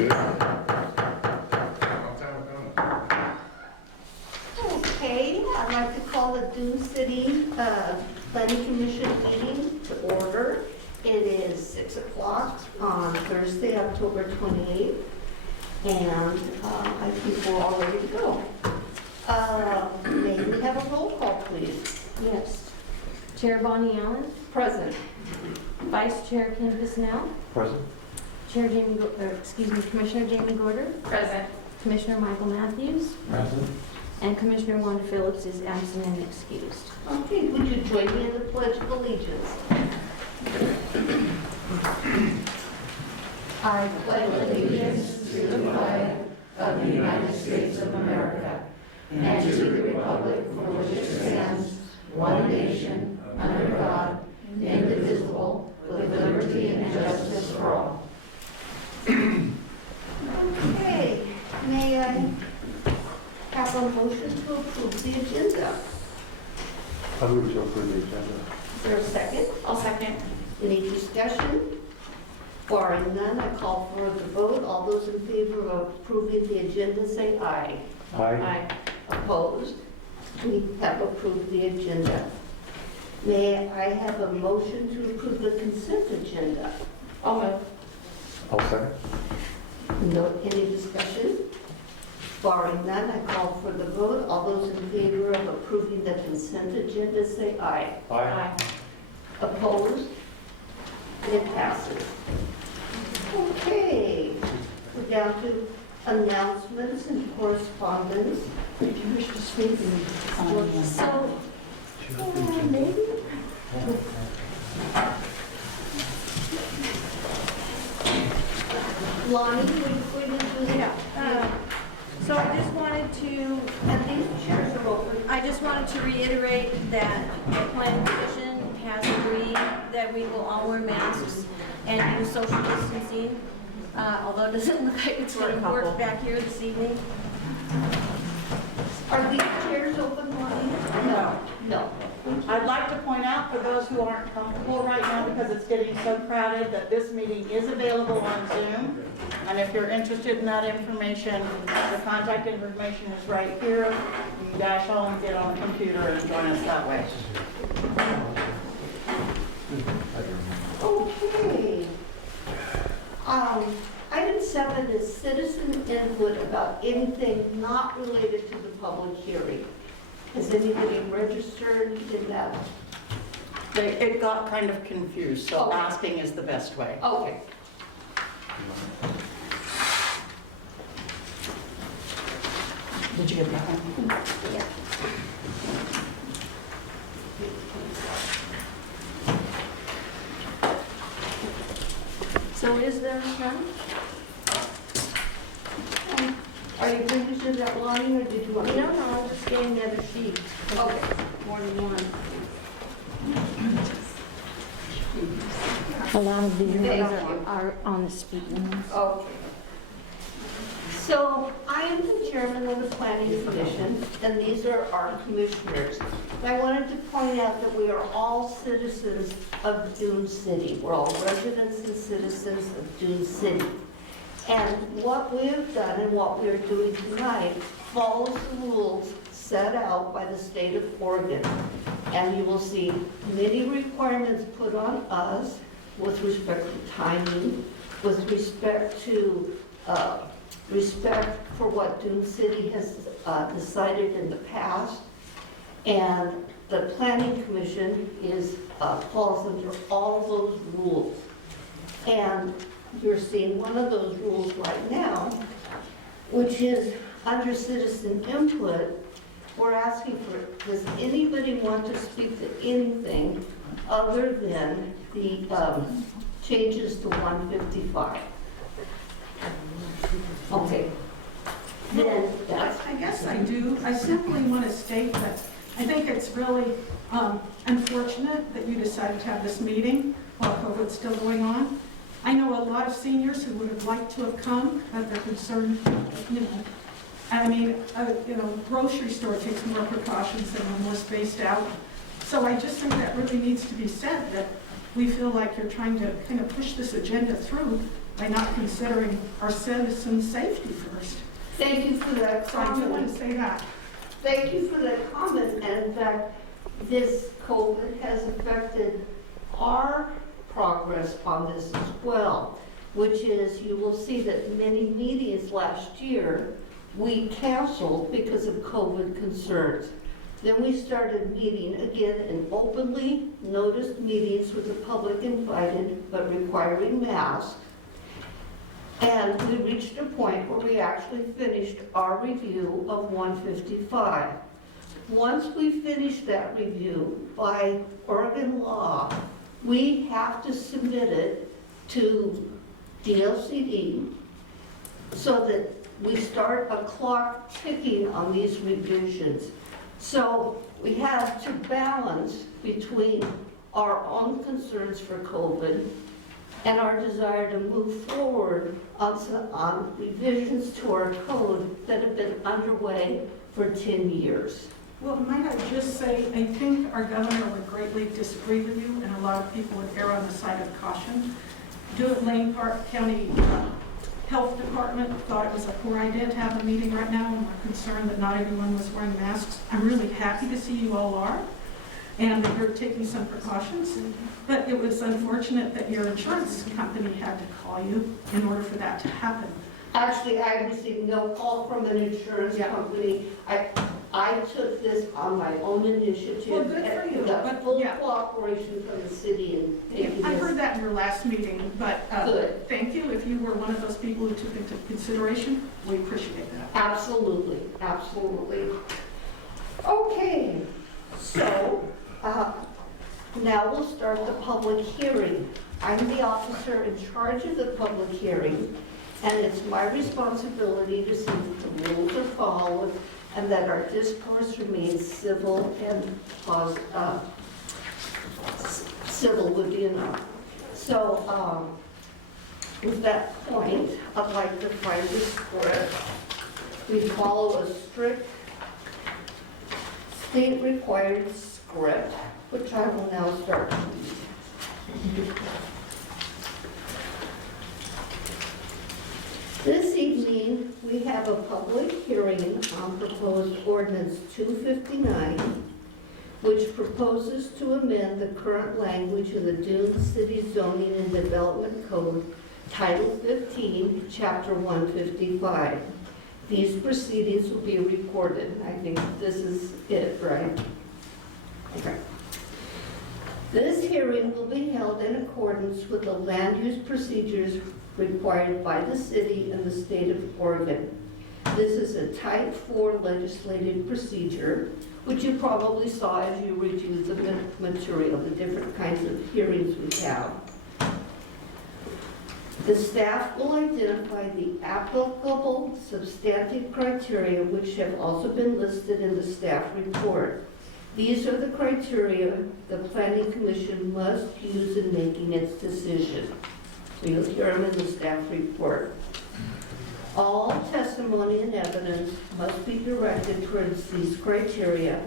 Good. Okay, I'd like to call the Dune City Planning Commission meeting to order. It is 6 o'clock on Thursday, October 28th, and I think we're all ready to go. May we have a roll call, please? Yes. Chair Bonnie Allen, Present. Vice Chair Ken Bisnell, Present. Commissioner Jamie Gorder, Present. Commissioner Michael Matthews, Present. and Commissioner Wanda Phillips is absent and excused. Okay, would you join me in the Pledge of Allegiance? I pledge allegiance to the flag of the United States of America and to the republic for which it stands, one nation, under God, indivisible, with liberty and justice for all. Okay, may I have a motion to approve the agenda? I move to approve the agenda. Is there a second? I'll second. Any discussion? Barring none, I call for the vote. All those in favor of approving the agenda say aye. Aye. Opposed? We have approved the agenda. May I have a motion to approve the consent agenda? I'll move. I'll second. No, any discussion? Barring none, I call for the vote. All those in favor of approving the consent agenda say aye. Aye. Opposed? It passes. Okay, we're down to announcements and correspondence. If you wish to speak, So, maybe? Lonnie, would you do that? So I just wanted to, And these chairs are open. I just wanted to reiterate that the planning commission has agreed that we will all wear masks and use social distancing, although it doesn't look like it's going to work back here this evening. Are these chairs open, Lonnie? No. No. I'd like to point out for those who aren't comfortable right now because it's getting so crowded that this meeting is available on Zoom. And if you're interested in that information, the contact information is right here. You can dash home, get on the computer and join us that way. Okay. Item 7 is citizen input about anything not related to the public hearing. Has anybody registered in that? It got kind of confused, so Okay. asking is the best way. Okay. Did you get that one? Yeah. So is there none? Are you going to do that, Lonnie, or did you want me No, no, I'm just getting the other sheet. Okay. More than one. A lot of these Thank you. are on the speaking. Okay. So I am the chairman of the planning commission, and these are our commissioners. And I wanted to point out that we are all citizens of Dune City. We're all residents and citizens of Dune City. And what we have done and what we are doing tonight follows the rules set out by the state of Oregon. And you will see many requirements put on us with respect to timing, with respect to respect for what Dune City has decided in the past. And the Planning Commission falls under all those rules. And you're seeing one of those rules right now, which is under citizen input. We're asking for, does anybody want to speak to anything other than the changes to 155? Okay. Then that's, I guess I do. I simply want to state that I think it's really unfortunate that you decided to have this meeting while COVID's still going on. I know a lot of seniors who would have liked to have come, but they're concerned, I mean, grocery store takes more precautions and are more spaced out. So I just think that really needs to be said, that we feel like you're trying to kind of push this agenda through by not considering our citizens' safety first. Thank you for that So I do want comment. to say that. Thank you for that comment, and in fact, this COVID has affected our progress on this as well, which is, you will see that many meetings last year, we canceled because of COVID concerns. Then we started meeting again in openly noticed meetings with the public invited, but requiring masks. And we reached a point where we actually finished our review of 155. Once we finish that review, by Oregon law, we have to submit it to DLCD so that we start a clock ticking on these revisions. So we have to balance between our own concerns for COVID and our desire to move forward on revisions to our code that have been underway for 10 years. Well, might I just say, I think our governor would greatly disagree with you, and a lot of people would err on the side of caution. Lane Park County Health Department thought it was a poor idea to have a meeting right now, and we're concerned that not everyone was wearing masks. I'm really happy to see you all are, and that you're taking some precautions. But it was unfortunate that your insurance company had to call you in order for that to happen. Actually, I received no call from an insurance Yeah. company. I took this on my own initiative. Well, good for you, And got but, full yeah. cooperation from the city in taking I this. heard that in your last meeting, but Good. thank you. If you were one of those people who took into consideration, we appreciate that. Absolutely, absolutely. Okay, so now we'll start the public hearing. I'm the officer in charge of the public hearing, and it's my responsibility to see that the rules are followed and that our discourse remains civil and civil would be enough. So with that point, I'd like to find the script. We follow a strict state-required script, which I will now start to read. This evening, we have a public hearing on proposed ordinance 259, which proposes to amend the current language of the Dune City Zoning and Development Code, Title 15, Chapter 155. These proceedings will be recorded. I think this is it, right? Okay. This hearing will be held in accordance with the land use procedures required by the city and the state of Oregon. This is a Type 4 legislative procedure, which you probably saw as you reviewed the material, the different kinds of hearings we have. The staff will identify the applicable substantive criteria, which have also been listed in the staff report. These are the criteria the Planning Commission must use in making its decision. So you'll hear them in the staff report. All testimony and evidence must be directed towards these criteria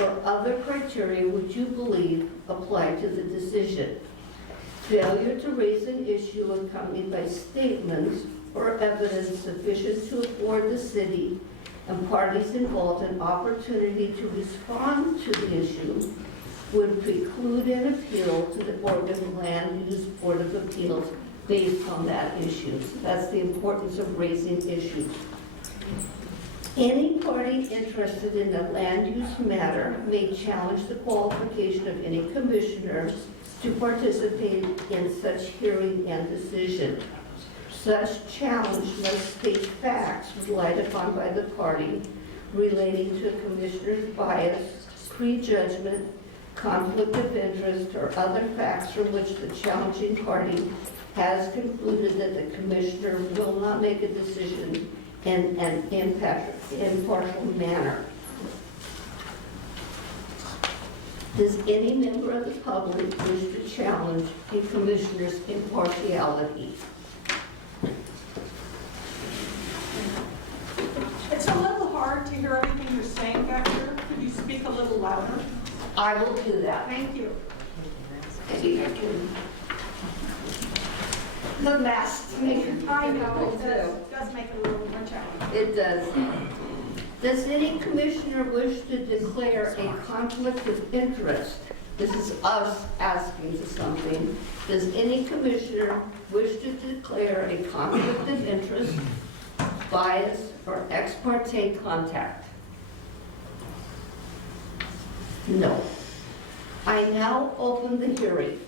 or other criteria which you believe apply to the decision. Failure to raise an issue accompanied by statements or evidence sufficient to afford the city and parties involved an opportunity to respond to the issue would preclude an appeal to the Oregon Land Use Board of Appeals based on that issue. So that's the importance of raising issues. Any party interested in a land use matter may challenge the qualification of any commissioner to participate in such hearing and decision. Such challenge must state facts relied upon by the party relating to a commissioner's bias, prejudgment, conflict of interest, or other facts from which the challenging party has concluded that the commissioner will not make a decision in an impartial manner. Does any member of the public wish to challenge a commissioner's impartiality? It's a little hard to hear everything you're saying back here. Could you speak a little louder? I will do that. Thank you. Maybe I can. The masks make it. I know, it does make it a little more challenging. It does. Does any commissioner wish to declare a conflict of interest? This is us asking for something. Does any commissioner wish to declare a conflict of interest, bias, or ex parte contact? No. I now open the hearing.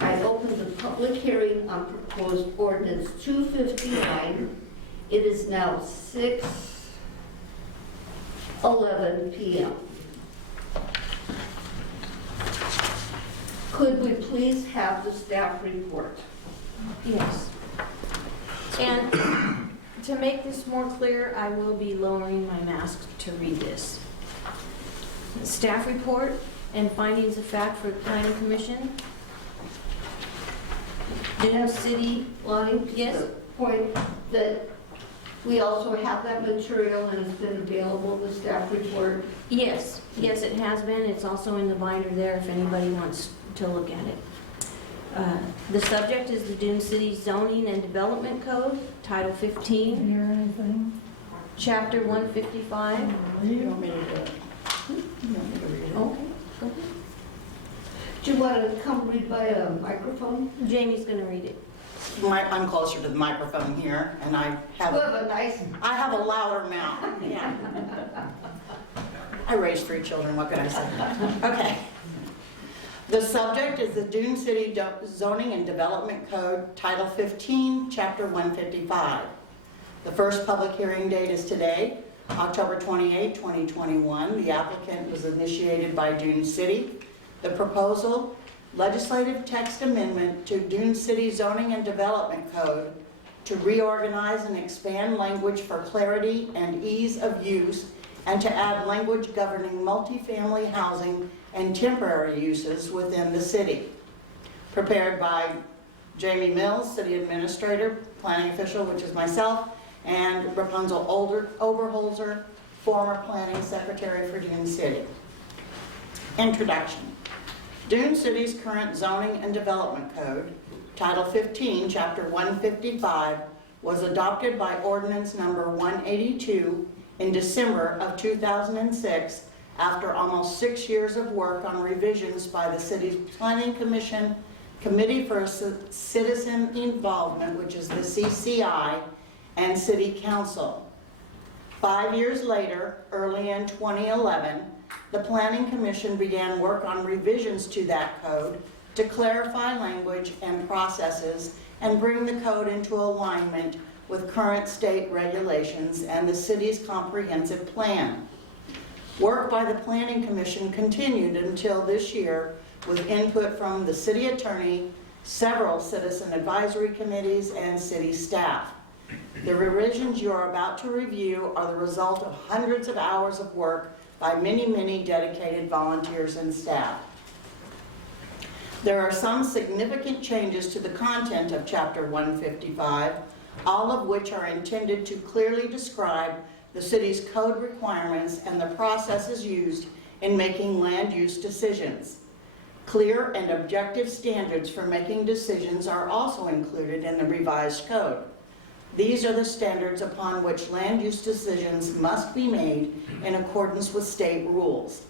I open the public hearing on proposed ordinance 259. It is now 6:11 p.m. Could we please have the staff report? Yes. And to make this more clear, I will be lowering my mask to read this. The staff report and findings of fact for the Planning Commission. Dune City, Lonnie? Yes. Point that we also have that material and it's been available, the staff report. yes, it has been. It's also in the binder there if anybody wants to look at it. The subject is the Dune City Zoning and Development Code, Title 15, Chapter 155. You want me to do it? Okay, go ahead. Do you want to come read by a microphone? Jamie's going to read it. I'm closer to the microphone here, and I You have have a nice, I have a louder mouth. Yeah. I raised 3 children, what could I say? Okay. The subject is the Dune City Zoning and Development Code, Title 15, Chapter 155. The first public hearing date is today, October 28, 2021. The applicant was initiated by Dune City. The proposal, legislative text amendment to Dune City Zoning and Development Code to reorganize and expand language for clarity and ease of use, and to add language governing multifamily housing and temporary uses within the city. Prepared by Jamie Mills, City Administrator, Planning Official, which is myself, and Rapunzel Oberholzer, former Planning Secretary for Dune City. Introduction. Dune City's current Zoning and Development Code, Title 15, Chapter 155, was adopted by Ordinance Number 182 in December of 2006 after almost 6 years of work on revisions by the city's Planning Commission, Committee for Citizen Involvement, which is the CCI, and City Council. 5 years later, early in 2011, the Planning Commission began work on revisions to that code to clarify language and processes and bring the code into alignment with current state regulations and the city's comprehensive plan. Work by the Planning Commission continued until this year with input from the city attorney, several citizen advisory committees, and city staff. The revisions you are about to review are the result of hundreds of hours of work by many, many dedicated volunteers and staff. There are some significant changes to the content of Chapter 155, all of which are intended to clearly describe the city's code requirements and the processes used in making land use decisions. Clear and objective standards for making decisions are also included in the revised code. These are the standards upon which land use decisions must be made in accordance with state rules.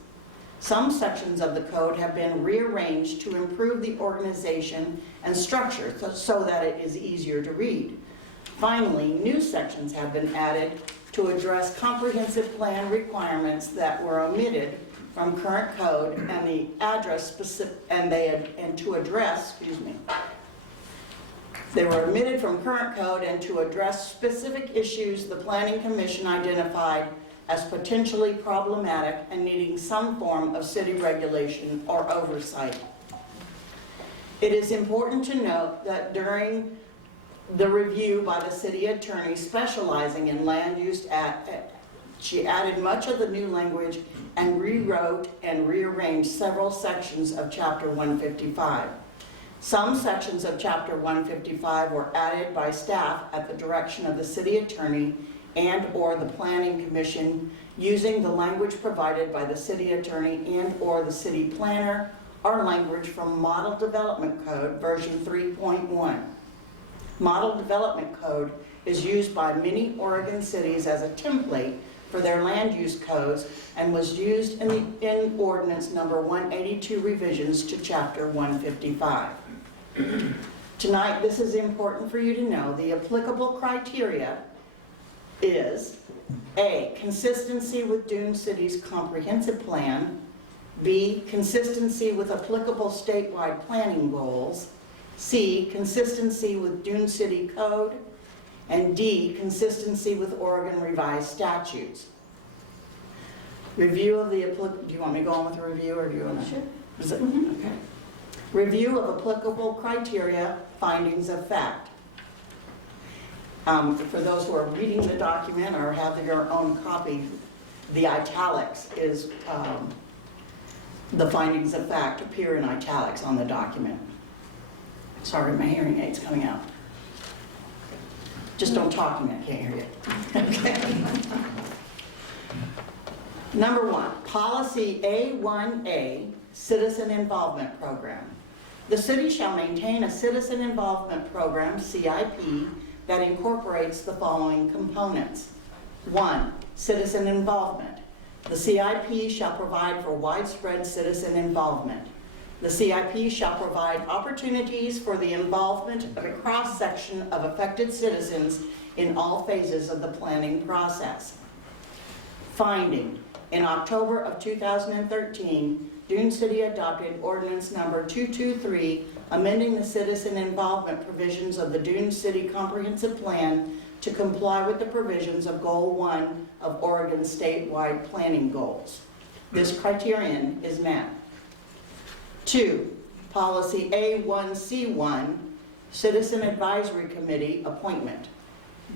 Some sections of the code have been rearranged to improve the organization and structure so that it is easier to read. Finally, new sections have been added to address comprehensive plan requirements that were omitted from current code and the They were omitted from current code and to address specific issues the Planning Commission identified as potentially problematic and needing some form of city regulation or oversight. It is important to note that during the review by the city attorney specializing in land use, she added much of the new language and rewrote and rearranged several sections of Chapter 155. Some sections of Chapter 155 were added by staff at the direction of the city attorney and/or the Planning Commission using the language provided by the city attorney and/or the city planner or language from Model Development Code version 3.1. Model Development Code is used by many Oregon cities as a template for their land use codes and was used in ordinance number 182 revisions to chapter 155. Tonight, this is important for you to know. The applicable criteria is A, consistency with Dune City's comprehensive plan, B, consistency with applicable statewide planning goals, C, consistency with Dune City Code, and D, consistency with Oregon revised statutes. Review of the do you want me to go on with the review, or do you want to? Sure. Is it? Okay. Review of applicable criteria, findings of fact. For those who are reading the document or have their own copy, the italics is the findings of fact appear in italics on the document. Sorry, my hearing aid's coming out. Just don't talk to me, I can't hear you. Okay. Number 1, policy A1A, citizen involvement program. The city shall maintain a citizen involvement program, CIP, that incorporates the following components. 1, citizen involvement. The CIP shall provide for widespread citizen involvement. The CIP shall provide opportunities for the involvement of a cross-section of affected citizens in all phases of the planning process. Finding: in October of 2013, Dune City adopted ordinance number 223, amending the citizen involvement provisions of the Dune City Comprehensive Plan to comply with the provisions of Goal 1 of Oregon's statewide planning goals. This criterion is met. 2, policy A1C1, Citizen Advisory Committee appointment.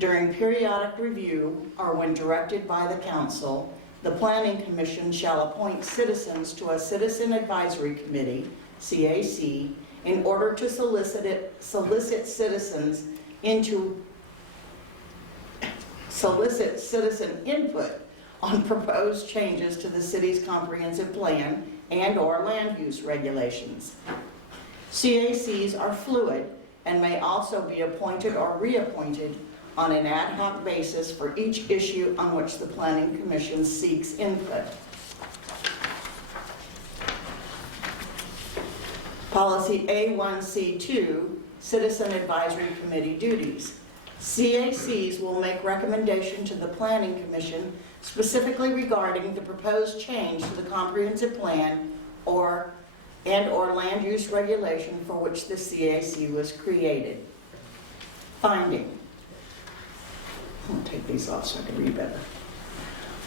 During periodic review or when directed by the council, the Planning Commission shall appoint citizens to a Citizen Advisory Committee, CAC, in order to solicit citizen input on proposed changes to the city's comprehensive plan and/or land use regulations. CACs are fluid and may also be appointed or reappointed on an ad hoc basis for each issue on which the Planning Commission seeks input. Policy A1C2, Citizen Advisory Committee duties. CACs will make recommendation to the Planning Commission specifically regarding the proposed change to the comprehensive plan or land use regulation for which the CAC was created. Finding: I'll take these off so I can read better.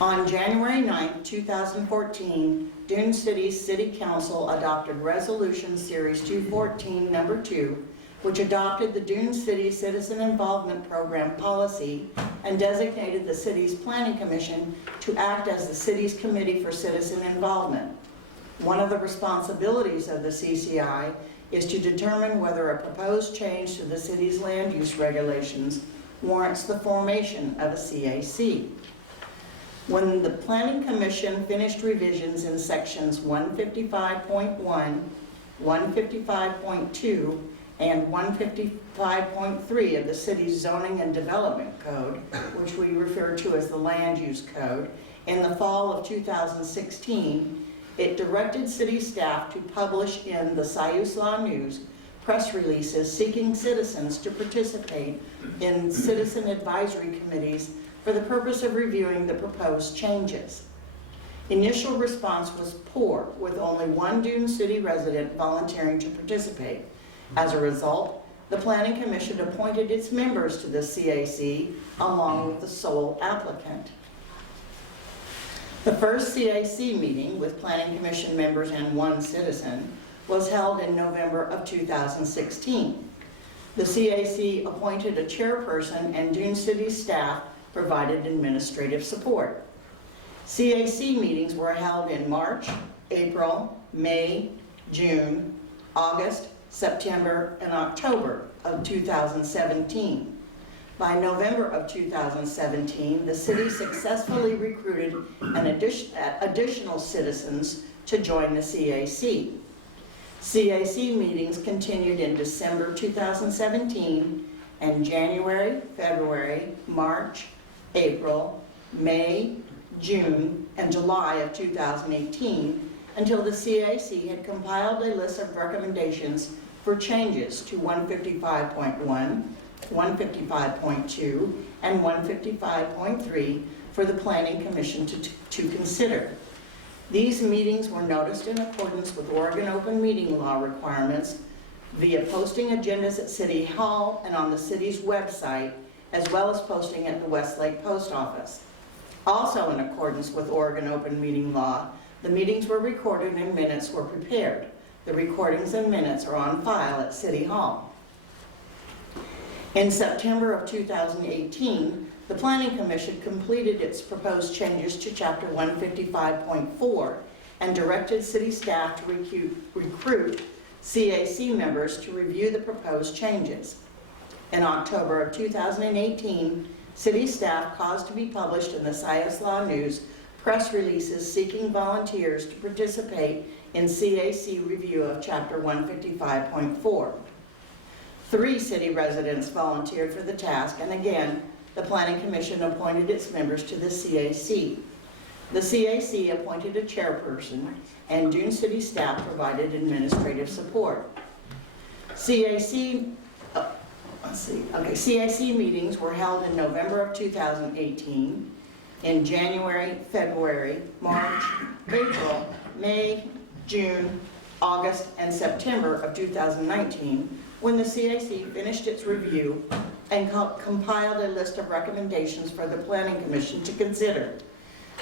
On January 9, 2014, Dune City City Council adopted Resolution Series 214, number 2, which adopted the Dune City Citizen Involvement Program policy and designated the city's Planning Commission to act as the city's Committee for Citizen Involvement. One of the responsibilities of the CCI is to determine whether a proposed change to the city's land use regulations warrants the formation of a CAC. When the Planning Commission finished revisions in sections 155.1, 155.2, and 155.3 of the city's Zoning and Development Code, which we refer to as the Land Use Code, in the fall of 2016, it directed city staff to publish in the Siuslaw News press releases seeking citizens to participate in citizen advisory committees for the purpose of reviewing the proposed changes. Initial response was poor, with only one Dune City resident volunteering to participate. As a result, the Planning Commission appointed its members to the CAC along with the sole applicant. The first CAC meeting with Planning Commission members and one citizen was held in November of 2016. The CAC appointed a chairperson and Dune City staff provided administrative support. CAC meetings were held in March, April, May, June, August, September, and October of 2017. By November of 2017, the city successfully recruited additional citizens to join the CAC. CAC meetings continued in December 2017 and January, February, March, April, May, June, and July of 2018 until the CAC had compiled a list of recommendations for changes to 155.1, 155.2, and 155.3 for the Planning Commission to consider. These meetings were noticed in accordance with Oregon open meeting law requirements via posting agendas at City Hall and on the city's website, as well as posting at the Westlake Post Office. Also in accordance with Oregon open meeting law, the meetings were recorded and minutes were prepared. The recordings and minutes are on file at City Hall. In September of 2018, the Planning Commission completed its proposed changes to Chapter 155.4 and directed city staff to recruit CAC members to review the proposed changes. In October of 2018, city staff caused to be published in the Sias News press releases seeking volunteers to participate in CAC review of Chapter 155.4. 3 city residents volunteered for the task, and again, the Planning Commission appointed its members to the CAC. The CAC appointed a chairperson, and Dune City staff provided administrative support. CAC meetings were held in November of 2018, in January, February, March, April, May, June, August, and September of 2019, when the CAC finished its review and compiled a list of recommendations for the Planning Commission to consider.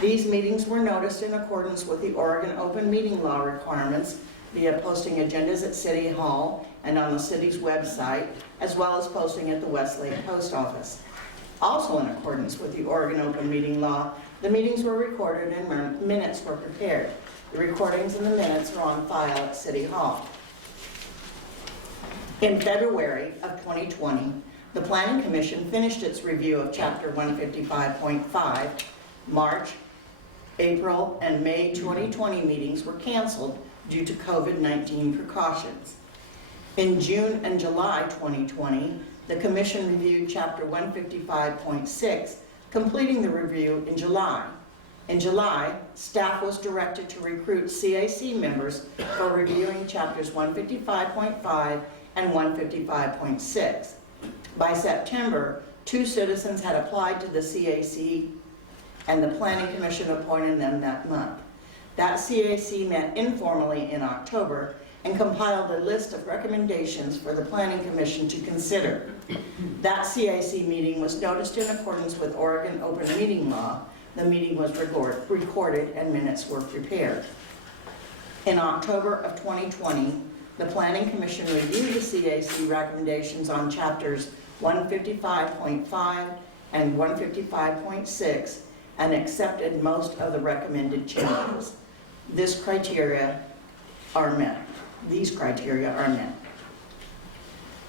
These meetings were noticed in accordance with the Oregon open meeting law requirements via posting agendas at City Hall and on the city's website, as well as posting at the Westlake Post Office. Also in accordance with the Oregon open meeting law, the meetings were recorded and minutes were prepared. The recordings and the minutes are on file at City Hall. In February of 2020, the Planning Commission finished its review of Chapter 155.5. March, April, and May 2020 meetings were canceled due to COVID-19 precautions. In June and July 2020, the Commission reviewed Chapter 155.6, completing the review in July. In July, staff was directed to recruit CAC members for reviewing Chapters 155.5 and 155.6. By September, 2 citizens had applied to the CAC, and the Planning Commission appointed them that month. That CAC met informally in October and compiled a list of recommendations for the Planning Commission to consider. That CAC meeting was noticed in accordance with Oregon open meeting law. The meeting was recorded and minutes were prepared. In October of 2020, the Planning Commission reviewed the CAC recommendations on Chapters 155.5 and 155.6 and accepted most of the recommended changes. These criteria are met.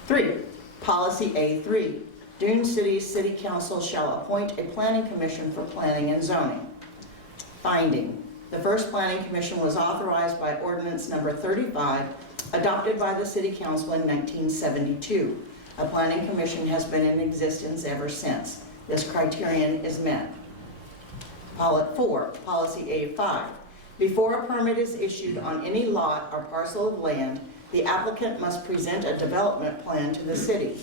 3, Policy A3. Dune City City Council shall appoint a planning commission for planning and zoning. Finding: the first planning commission was authorized by ordinance number 35, adopted by the City Council in 1972. A planning commission has been in existence ever since. This criterion is met. 4, Policy A5. Before a permit is issued on any lot or parcel of land, the applicant must present a development plan to the city.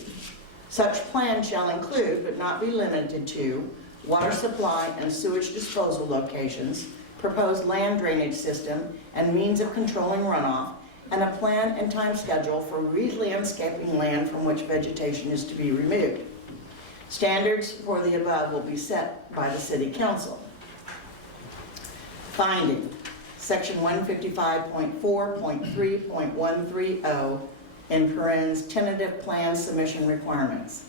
Such plan shall include, but not be limited to, water supply and sewage disposal locations, proposed land drainage system and means of controlling runoff, and a plan and time schedule for re-landscaping land from which vegetation is to be removed. Standards for the above will be set by the City Council. Finding: Section 155.4.3.130 in parens tentative plan submission requirements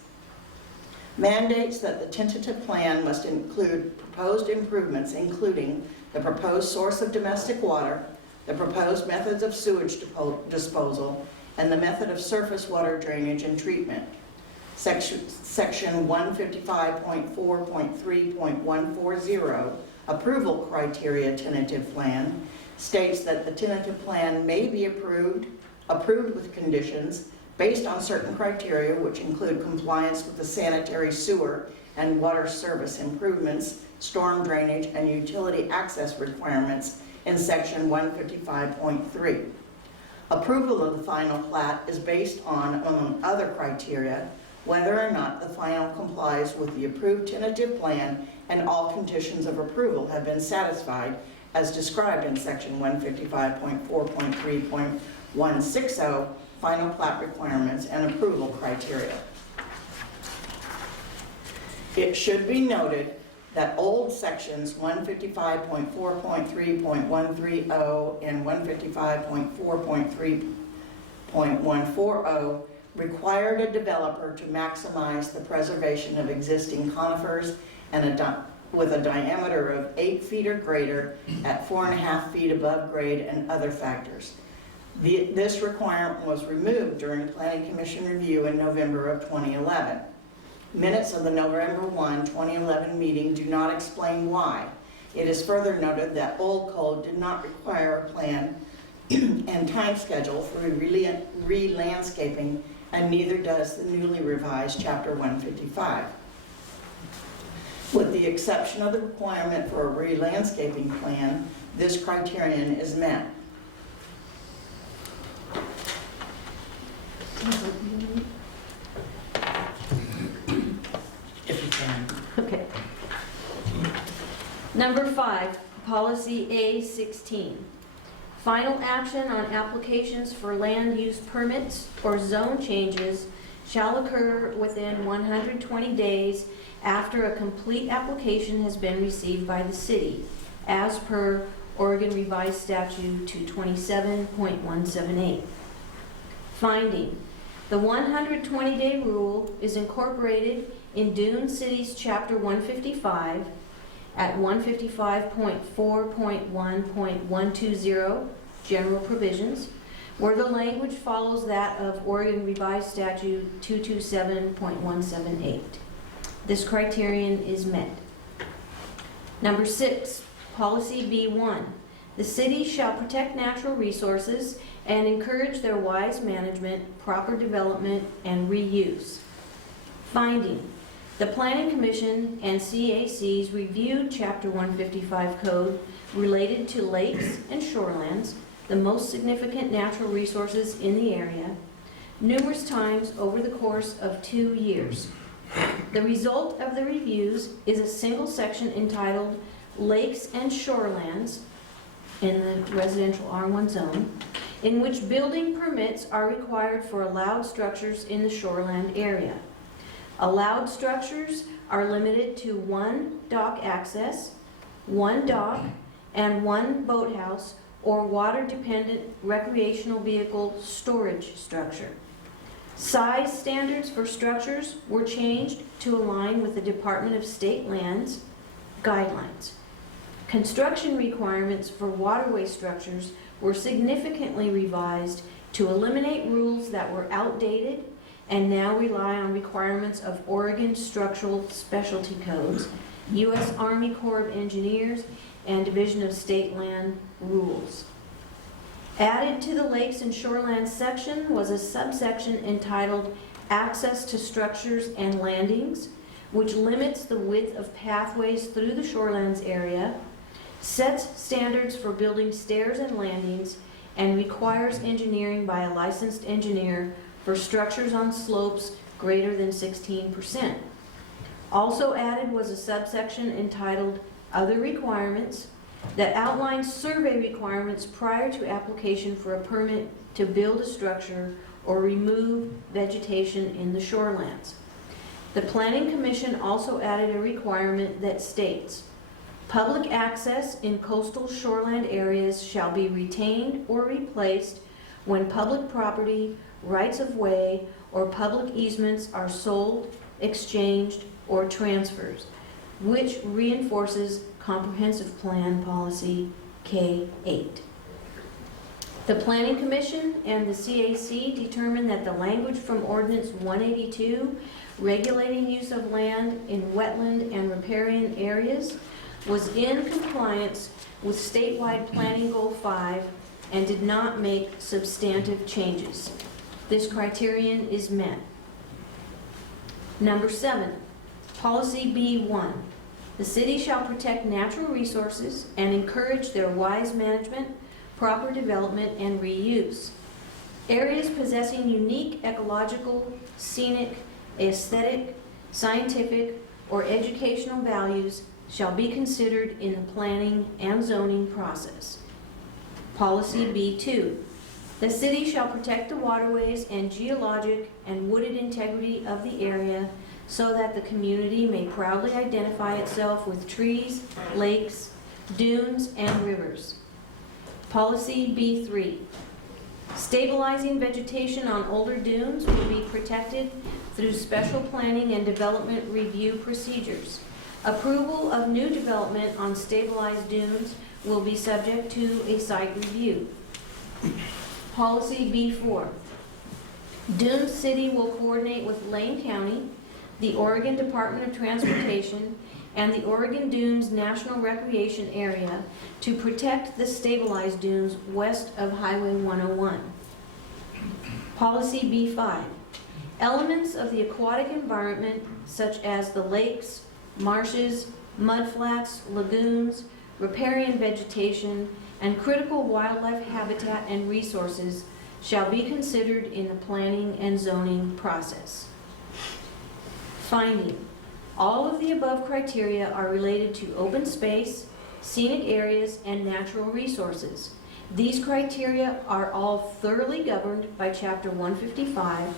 mandates that the tentative plan must include proposed improvements, including the proposed source of domestic water, the proposed methods of sewage disposal, and the method of surface water drainage and treatment. Section 155.4.3.140 approval criteria tentative plan states that the tentative plan may be approved with conditions, based on certain criteria which include compliance with the sanitary sewer and water service improvements, storm drainage, and utility access requirements in section 155.3. Approval of the final plat is based on, among other criteria, whether or not the final complies with the approved tentative plan and all conditions of approval have been satisfied as described in section 155.4.3.160, final plat requirements and approval criteria. It should be noted that old sections 155.4.3.130 and 155.4.3.140 required a developer to maximize the preservation of existing conifers and with a diameter of 8 feet or greater at 4.5 feet above grade and other factors. This requirement was removed during Planning Commission review in November of 2011. Minutes of the November 1, 2011 meeting do not explain why. It is further noted that old code did not require a plan and time schedule for re-landscaping, and neither does the newly revised Chapter 155. With the exception of the requirement for a re-landscaping plan, this criterion is met. If you can. Okay. Number 5, policy A16. Final action on applications for land use permits or zone changes shall occur within 120 days after a complete application has been received by the city, as per Oregon Revised Statute 227.178. Finding: the 120-day rule is incorporated in Dune City's Chapter 155 at 155.4.1.120, General Provisions, where the language follows that of Oregon Revised Statute 227.178. This criterion is met. Number 6, Policy B1. The city shall protect natural resources and encourage their wise management, proper development, and reuse. Finding: the Planning Commission and CACs reviewed Chapter 155 code related to lakes and shorelands, the most significant natural resources in the area, numerous times over the course of 2 years. The result of the reviews is a single section entitled Lakes and Shorelands in the residential R1 zone, in which building permits are required for allowed structures in the shoreland area. Allowed structures are limited to 1 dock access, 1 dock, and 1 boathouse or water-dependent recreational vehicle storage structure. Size standards for structures were changed to align with the Department of State Lands guidelines. Construction requirements for waterway structures were significantly revised to eliminate rules that were outdated and now rely on requirements of Oregon Structural Specialty Codes, U.S. Army Corps of Engineers, and Division of State Land rules. Added to the Lakes and Shorelands section was a subsection entitled Access to Structures and Landings, which limits the width of pathways through the shorelands area, sets standards for building stairs and landings, and requires engineering by a licensed engineer for structures on slopes greater than 16%. Also added was a subsection entitled Other Requirements that outlines survey requirements prior to application for a permit to build a structure or remove vegetation in the shorelands. The Planning Commission also added a requirement that states, public access in coastal shoreland areas shall be retained or replaced when public property, rights of way, or public easements are sold, exchanged, or transfers, which reinforces Comprehensive Plan Policy K8. The Planning Commission and the CAC determined that the language from Ordinance 182 regulating use of land in wetland and riparian areas was in compliance with statewide Planning Goal 5 and did not make substantive changes. This criterion is met. Number 7, Policy B1. The city shall protect natural resources and encourage their wise management, proper development, and reuse. Areas possessing unique ecological, scenic, aesthetic, scientific, or educational values shall be considered in the planning and zoning process. Policy B2. The city shall protect the waterways and geologic and wooded integrity of the area so that the community may proudly identify itself with trees, lakes, dunes, and rivers. Policy B3. Stabilizing vegetation on older dunes will be protected through special planning and development review procedures. Approval of new development on stabilized dunes will be subject to a site review. Policy B4. Dune City will coordinate with Lane County, the Oregon Department of Transportation, and the Oregon Dunes National Recreation Area to protect the stabilized dunes west of Highway 101. Policy B5. Elements of the aquatic environment, such as the lakes, marshes, mudflats, lagoons, riparian vegetation, and critical wildlife habitat and resources shall be considered in the planning and zoning process. Finding. All of the above criteria are related to open space, scenic areas, and natural resources. These criteria are all thoroughly governed by Chapter 155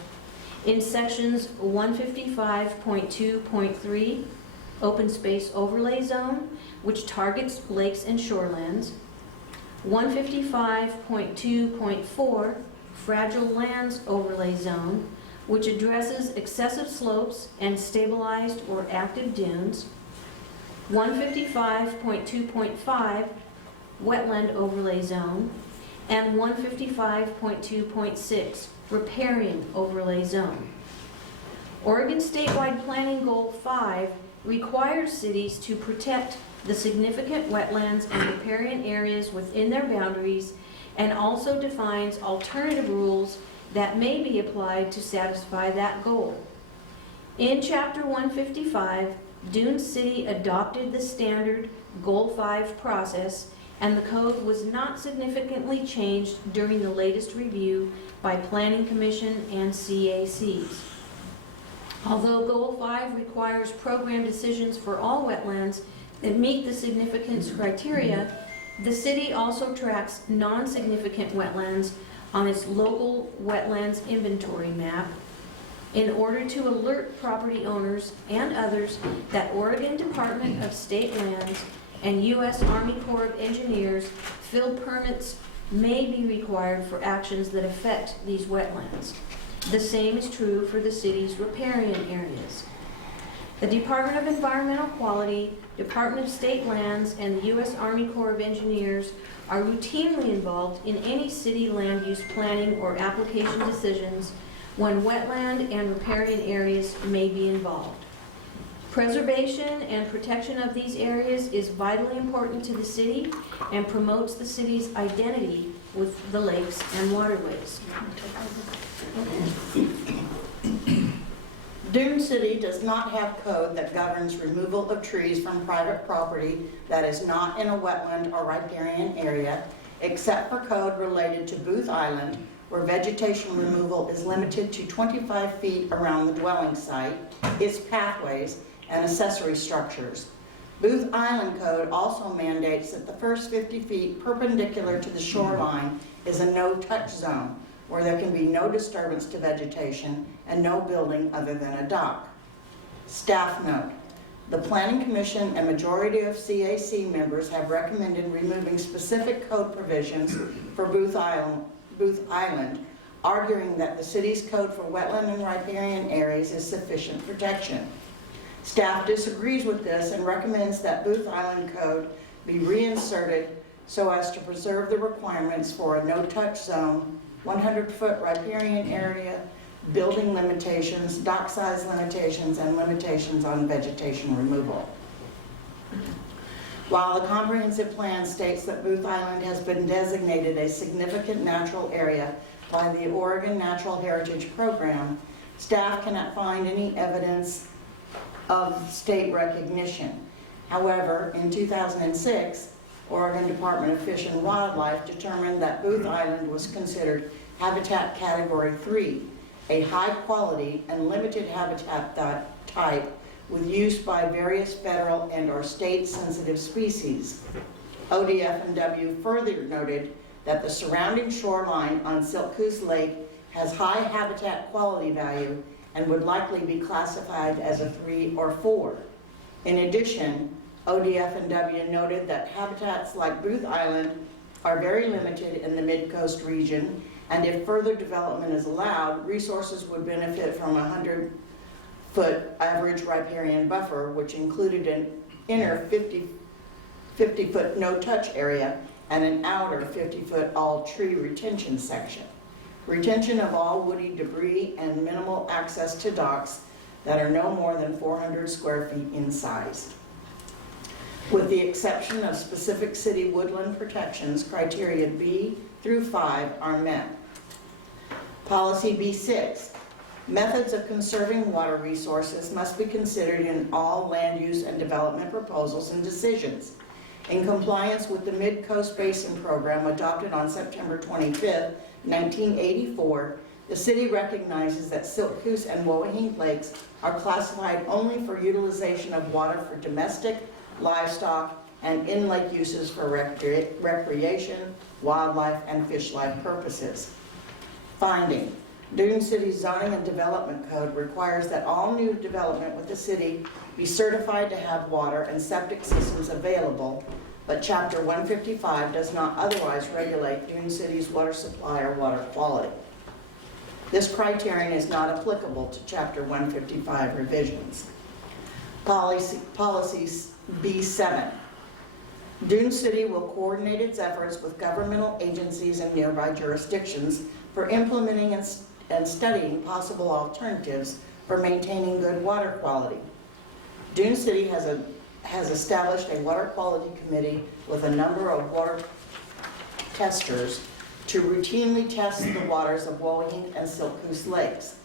in Sections 155.2.3, Open Space Overlay Zone, which targets lakes and shorelands, 155.2.4, Fragile Lands Overlay Zone, which addresses excessive slopes and stabilized or active dunes, 155.2.5, Wetland Overlay Zone, and 155.2.6, Riparian Overlay Zone. Oregon Statewide Planning Goal 5 requires cities to protect the significant wetlands and riparian areas within their boundaries, and also defines alternative rules that may be applied to satisfy that goal. In Chapter 155, Dune City adopted the standard Goal 5 process, and the code was not significantly changed during the latest review by Planning Commission and CACs. Although Goal 5 requires program decisions for all wetlands that meet the significance criteria, the city also tracks non-significant wetlands on its local wetlands inventory map in order to alert property owners and others that Oregon Department of State Lands and U.S. Army Corps of Engineers field permits may be required for actions that affect these wetlands. The same is true for the city's riparian areas. The Department of Environmental Quality, Department of State Lands, and the U.S. Army Corps of Engineers are routinely involved in any city land use planning or application decisions when wetland and riparian areas may be involved. Preservation and protection of these areas is vitally important to the city and promotes the city's identity with the lakes and waterways. Dune City does not have code that governs removal of trees from private property that is not in a wetland or riparian area, except for code related to Booth Island, where vegetation removal is limited to 25 feet around the dwelling site, its pathways, and accessory structures. Booth Island Code also mandates that the first 50 feet perpendicular to the shoreline is a no-touch zone, where there can be no disturbance to vegetation and no building other than a dock. Staff note, the Planning Commission and majority of CAC members have recommended removing specific code provisions for Booth Island, arguing that the city's code for wetland and riparian areas is sufficient protection. Staff disagrees with this and recommends that Booth Island Code be reinserted so as to preserve the requirements for a no-touch zone, 100-foot riparian area, building limitations, dock size limitations, and limitations on vegetation removal. While the comprehensive plan states that Booth Island has been designated a significant natural area by the Oregon Natural Heritage Program, staff cannot find any evidence of state recognition. However, in 2006, Oregon Department of Fish and Wildlife determined that Booth Island was considered Habitat Category 3, a high-quality and limited habitat type with use by various federal and/or state-sensitive species. ODF&W further noted that the surrounding shoreline on Siltcoos Lake has high habitat quality value and would likely be classified as a 3 or 4. In addition, ODF&W noted that habitats like Booth Island are very limited in the Mid-Coast region, and if further development is allowed, resources would benefit from a 100-foot average riparian buffer, which included an inner 50-foot no-touch area and an outer 50-foot all-tree retention section. Retention of all woody debris and minimal access to docks that are no more than 400 square feet in size. With the exception of specific city woodland protections, criteria B through 5 are met. Policy B6, methods of conserving water resources must be considered in all land use and development proposals and decisions. In compliance with the Mid-Coast Basin Program adopted on September 25, 1984, the city recognizes that Siltcoos and Woahink lakes are classified only for utilization of water for domestic, livestock, and in-lake uses for recreation, wildlife, and fish life purposes. Finding, Dune City's Zoning and Development Code requires that all new development with the city be certified to have water and septic systems available, but Chapter 155 does not otherwise regulate Dune City's water supply or water quality. This criterion is not applicable to Chapter 155 revisions. Policies B7. Dune City will coordinate its efforts with governmental agencies and nearby jurisdictions for implementing and studying possible alternatives for maintaining good water quality. Dune City has established a water quality committee with a number of water testers to routinely test the waters of Woahink and Siltcoos lakes.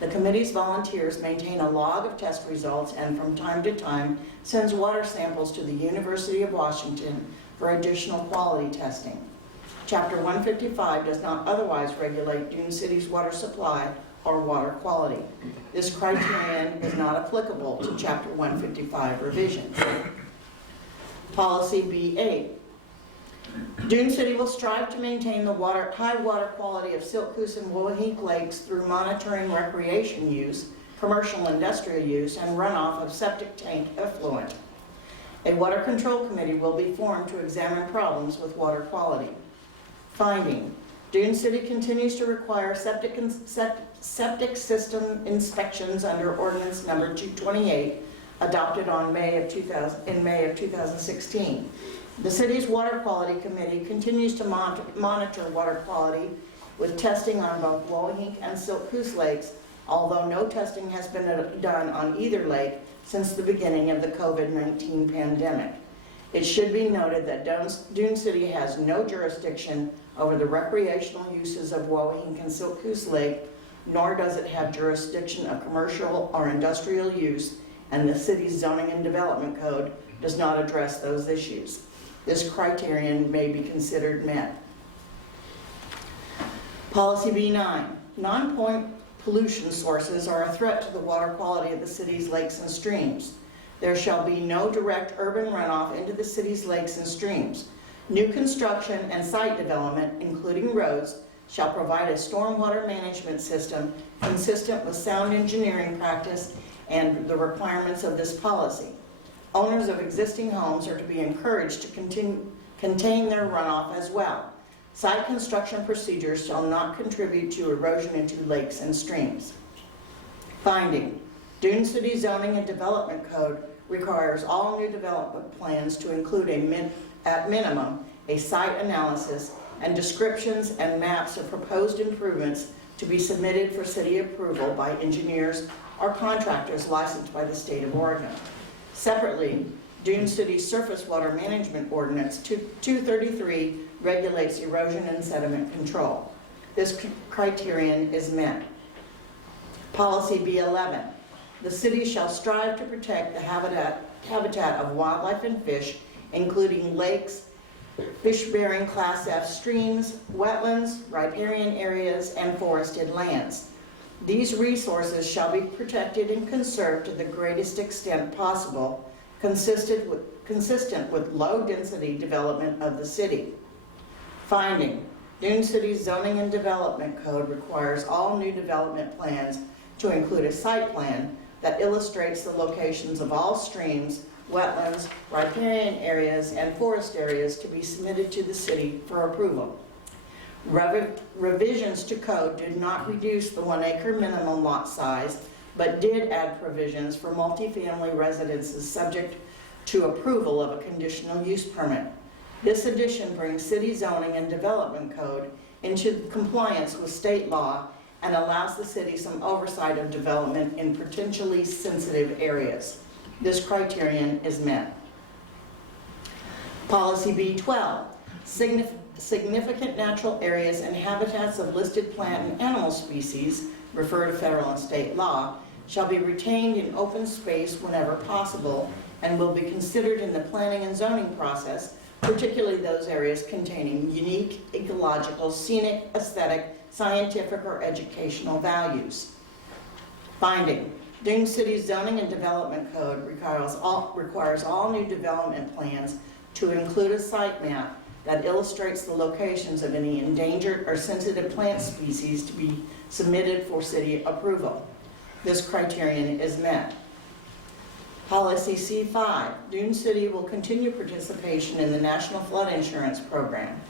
The committee's volunteers maintain a log of test results and from time to time sends water samples to the University of Washington for additional quality testing. Chapter 155 does not otherwise regulate Dune City's water supply or water quality. This criterion is not applicable to Chapter 155 revisions. Policy B8. Dune City will strive to maintain the high water quality of Siltcoos and Woahink lakes through monitoring recreation use, commercial industrial use, and runoff of septic tank effluent. A water control committee will be formed to examine problems with water quality. Finding, Dune City continues to require septic system inspections under Ordinance Number 228, adopted in May of 2016. The city's Water Quality Committee continues to monitor water quality with testing on both Woahink and Siltcoos lakes, although no testing has been done on either lake since the beginning of the COVID-19 pandemic. It should be noted that Dune City has no jurisdiction over the recreational uses of Woahink and Siltcoos Lake, nor does it have jurisdiction of commercial or industrial use, and the city's Zoning and Development Code does not address those issues. This criterion may be considered met. Policy B9, non-point pollution sources are a threat to the water quality of the city's lakes and streams. There shall be no direct urban runoff into the city's lakes and streams. New construction and site development, including roads, shall provide a stormwater management system consistent with sound engineering practice and the requirements of this policy. Owners of existing homes are to be encouraged to contain their runoff as well. Site construction procedures shall not contribute to erosion into lakes and streams. Finding, Dune City Zoning and Development Code requires all new development plans to include at minimum a site analysis and descriptions and maps of proposed improvements to be submitted for city approval by engineers or contractors licensed by the state of Oregon. Separately, Dune City Surface Water Management Ordinance 233 regulates erosion and sediment control. This criterion is met. Policy B11, the city shall strive to protect the habitat of wildlife and fish, including lakes, fish-bearing Class F streams, wetlands, riparian areas, and forested lands. These resources shall be protected and conserved to the greatest extent possible, consistent with low-density development of the city. Finding, Dune City's Zoning and Development Code requires all new development plans to include a site plan that illustrates the locations of all streams, wetlands, riparian areas, and forest areas to be submitted to the city for approval. Revisions to code did not reduce the 1 acre minimum lot size, but did add provisions for multifamily residences subject to approval of a conditional use permit. This addition brings city zoning and development code into compliance with state law and allows the city some oversight of development in potentially sensitive areas. This criterion is met. Policy B12, significant natural areas and habitats of listed plant and animal species, refer to federal and state law, shall be retained in open space whenever possible and will be considered in the planning and zoning process, particularly those areas containing unique ecological, scenic, aesthetic, scientific, or educational values. Finding, Dune City's Zoning and Development Code requires all new development plans to include a site map that illustrates the locations of any endangered or sensitive plant species to be submitted for city approval. This criterion is met. Policy C5, Dune City will continue participation in the National Flood Insurance Program.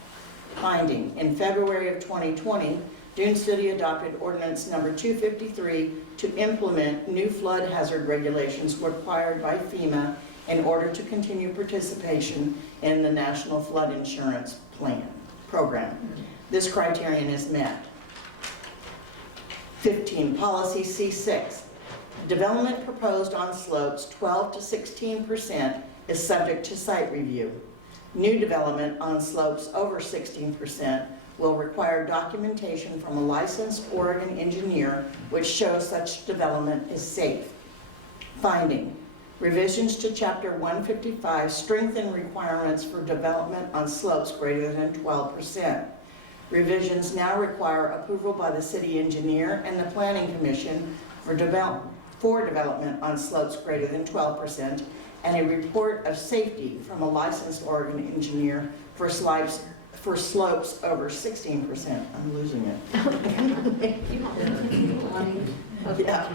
Finding, in February of 2020, Dune City adopted ordinance number 253 to implement new flood hazard regulations required by FEMA in order to continue participation in the National Flood Insurance Program. This criterion is met. 15, Policy C6. Development proposed on slopes 12 to 16% is subject to site review. New development on slopes over 16% will require documentation from a licensed Oregon engineer which shows such development is safe. Finding, revisions to Chapter 155 strengthen requirements for development on slopes greater than 12%. Revisions now require approval by the city engineer and the Planning Commission for development on slopes greater than 12% and a report of safety from a licensed Oregon engineer for slopes over 16%. I'm losing it. Yeah.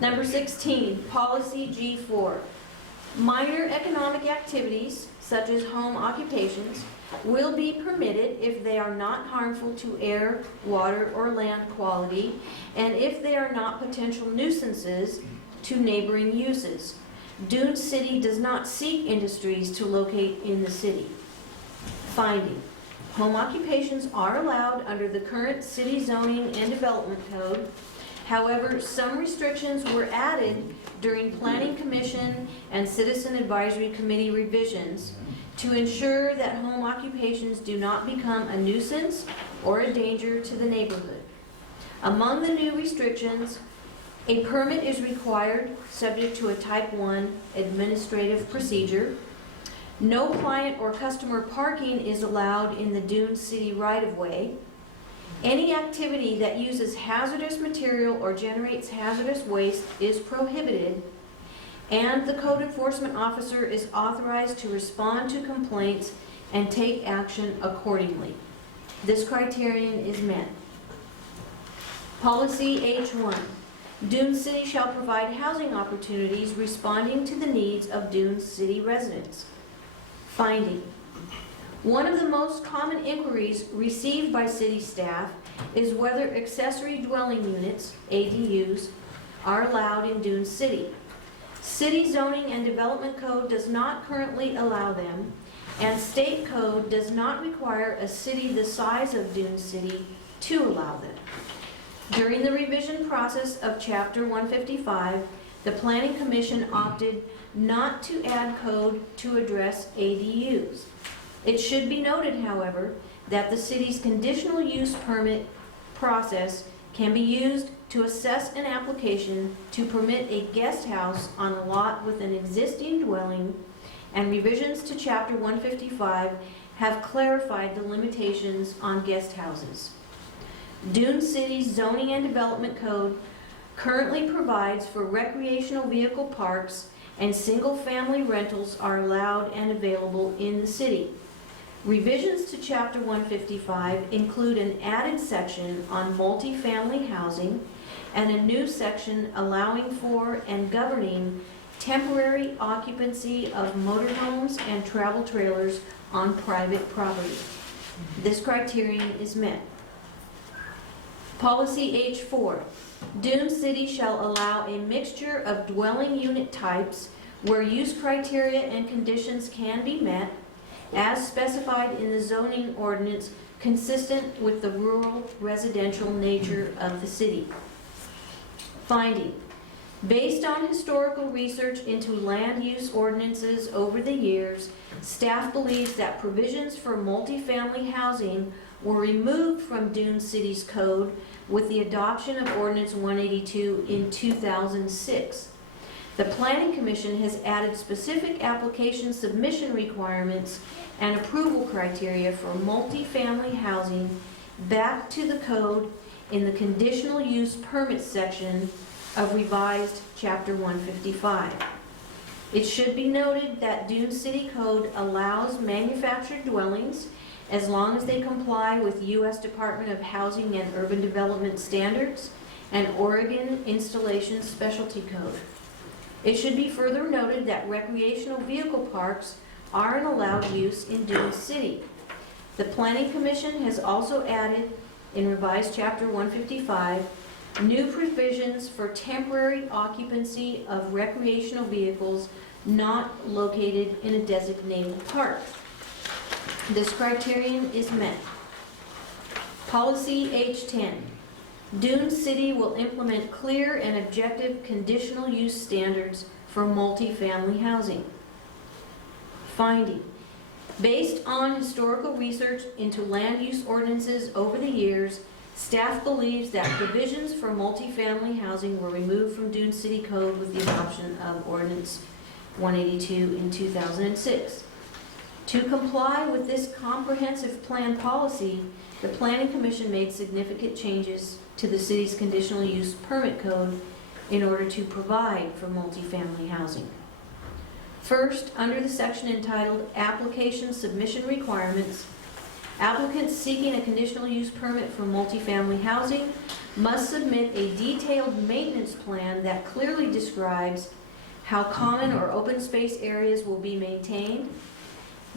Number 16, Policy G4. Minor economic activities, such as home occupations, will be permitted if they are not harmful to air, water, or land quality, and if they are not potential nuisances to neighboring uses. Dune City does not seek industries to locate in the city. Finding, home occupations are allowed under the current city zoning and development code. However, some restrictions were added during Planning Commission and Citizen Advisory Committee revisions to ensure that home occupations do not become a nuisance or a danger to the neighborhood. Among the new restrictions, a permit is required subject to a Type 1 administrative procedure. No client or customer parking is allowed in the Dune City right-of-way. Any activity that uses hazardous material or generates hazardous waste is prohibited, and the code enforcement officer is authorized to respond to complaints and take action accordingly. This criterion is met. Policy H1. Dune City shall provide housing opportunities responding to the needs of Dune City residents. Finding, one of the most common inquiries received by city staff is whether accessory dwelling units, ADUs, are allowed in Dune City. City zoning and development code does not currently allow them, and state code does not require a city the size of Dune City to allow them. During the revision process of Chapter 155, the Planning Commission opted not to add code to address ADUs. It should be noted, however, that the city's conditional use permit process can be used to assess an application to permit a guest house on a lot with an existing dwelling, and revisions to Chapter 155 have clarified the limitations on guest houses. Dune City's Zoning and Development Code currently provides for recreational vehicle parks, and single-family rentals are allowed and available in the city. Revisions to Chapter 155 include an added section on multifamily housing and a new section allowing for and governing temporary occupancy of motorhomes and travel trailers on private property. This criterion is met. Policy H4. Dune City shall allow a mixture of dwelling unit types where use criteria and conditions can be met, as specified in the zoning ordinance, consistent with the rural residential nature of the city. Finding: based on historical research into land use ordinances over the years, staff believes that provisions for multifamily housing were removed from Dune City's code with the adoption of Ordinance 182 in 2006. The Planning Commission has added specific application submission requirements and approval criteria for multifamily housing back to the code in the conditional use permit section of revised Chapter 155. It should be noted that Dune City Code allows manufactured dwellings as long as they comply with U.S. Department of Housing and Urban Development standards and Oregon Installation Specialty Code. It should be further noted that recreational vehicle parks are an allowed use in Dune City. The Planning Commission has also added, in revised Chapter 155, new provisions for temporary occupancy of recreational vehicles not located in a designated park. This criterion is met. Policy H10. Dune City will implement clear and objective conditional use standards for multifamily housing. Finding: based on historical research into land use ordinances over the years, staff believes that provisions for multifamily housing were removed from Dune City Code with the adoption of Ordinance 182 in 2006. To comply with this comprehensive plan policy, the Planning Commission made significant changes to the city's conditional use permit code in order to provide for multifamily housing. First, under the section entitled Application Submission Requirements, applicants seeking a conditional use permit for multifamily housing must submit a detailed maintenance plan that clearly describes how common or open space areas will be maintained,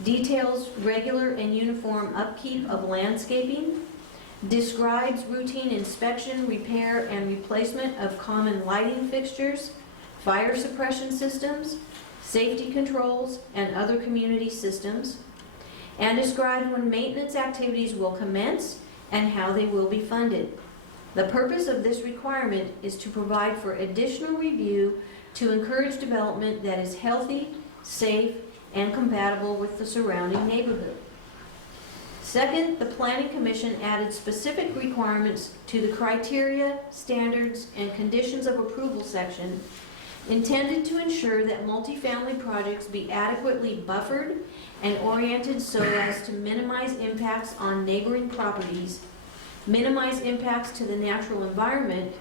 details regular and uniform upkeep of landscaping, describes routine inspection, repair, and replacement of common lighting fixtures, fire suppression systems, safety controls, and other community systems, and describes when maintenance activities will commence and how they will be funded. The purpose of this requirement is to provide for additional review to encourage development that is healthy, safe, and compatible with the surrounding neighborhood. Second, the Planning Commission added specific requirements to the criteria, standards, and conditions of approval section intended to ensure that multifamily projects be adequately buffered and oriented so as to minimize impacts on neighboring properties, minimize impacts to the natural environment,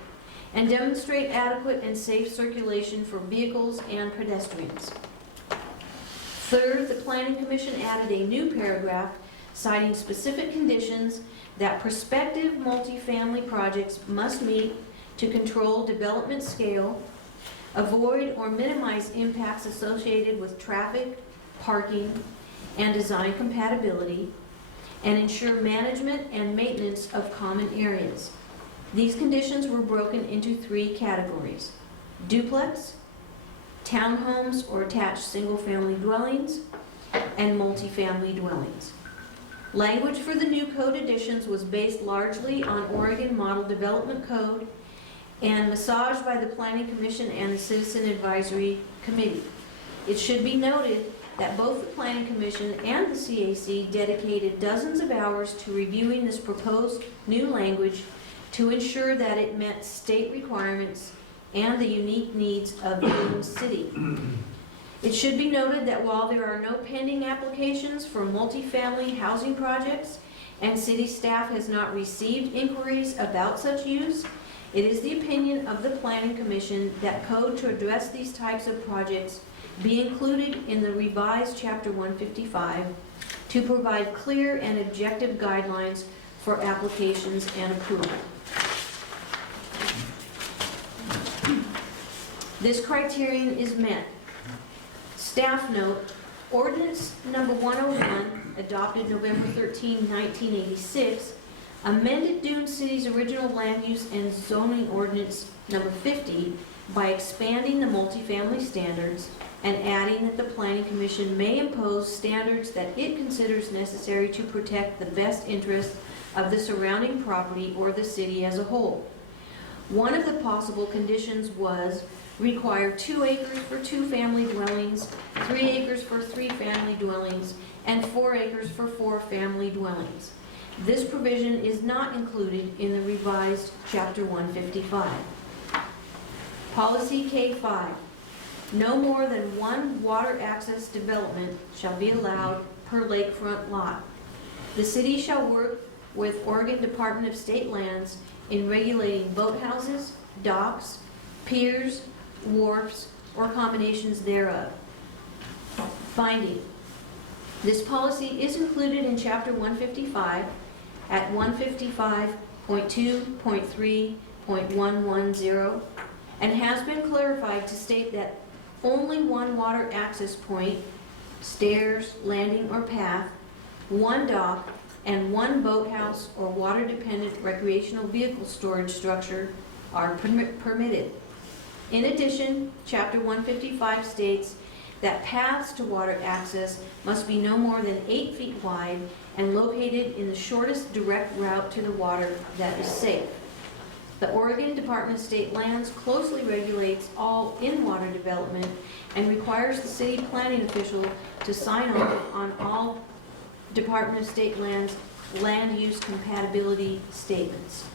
and demonstrate adequate and safe circulation for vehicles and pedestrians. Third, the Planning Commission added a new paragraph citing specific conditions that prospective multifamily projects must meet to control development scale, avoid or minimize impacts associated with traffic, parking, and design compatibility, and ensure management and maintenance of common areas. These conditions were broken into 3 categories: duplex, townhomes or attached single-family dwellings, and multifamily dwellings. Language for the new code additions was based largely on Oregon Model Development Code and massaged by the Planning Commission and the Citizen Advisory Committee. It should be noted that both the Planning Commission and the CAC dedicated dozens of hours to reviewing this proposed new language to ensure that it met state requirements and the unique needs of Dune City. It should be noted that while there are no pending applications for multifamily housing projects and city staff has not received inquiries about such use, it is the opinion of the Planning Commission that code to address these types of projects be included in the revised Chapter 155 to provide clear and objective guidelines for applications and approval. This criterion is met. Staff note, Ordinance Number 101, adopted November 13, 1986, amended Dune City's original land use and zoning ordinance number 50 by expanding the multifamily standards and adding that the Planning Commission may impose standards that it considers necessary to protect the best interests of the surrounding property or the city as a whole. One of the possible conditions was require 2 acres for 2 family dwellings, 3 acres for 3 family dwellings, and 4 acres for 4 family dwellings. This provision is not included in the revised Chapter 155. Policy K5. No more than 1 water access development shall be allowed per lakefront lot. The city shall work with Oregon Department of State Lands in regulating boathouses, docks, piers, wharfs, or combinations thereof. Finding. This policy is included in Chapter 155 at 155.2.3.110 and has been clarified to state that only 1 water access point, stairs, landing, or path, 1 dock, and 1 boathouse or water-dependent recreational vehicle storage structure are permitted. In addition, Chapter 155 states that paths to water access must be no more than 8 feet wide and located in the shortest direct route to the water that is safe. The Oregon Department of State Lands closely regulates all in-water development and requires the city planning official to sign off on all Department of State Lands land use compatibility statements.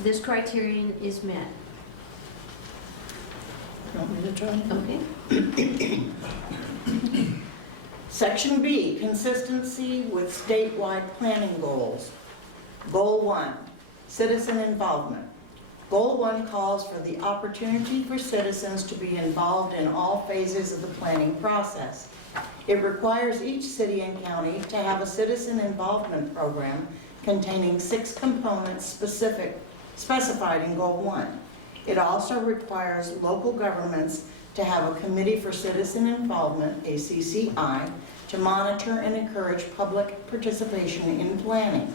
This criterion is met. You want me to try? Okay. Section B, consistency with statewide planning goals. Goal 1, citizen involvement. Goal 1 calls for the opportunity for citizens to be involved in all phases of the planning process. It requires each city and county to have a citizen involvement program containing 6 components specified in Goal 1. It also requires local governments to have a Committee for Citizen Involvement, a CCI, to monitor and encourage public participation in planning.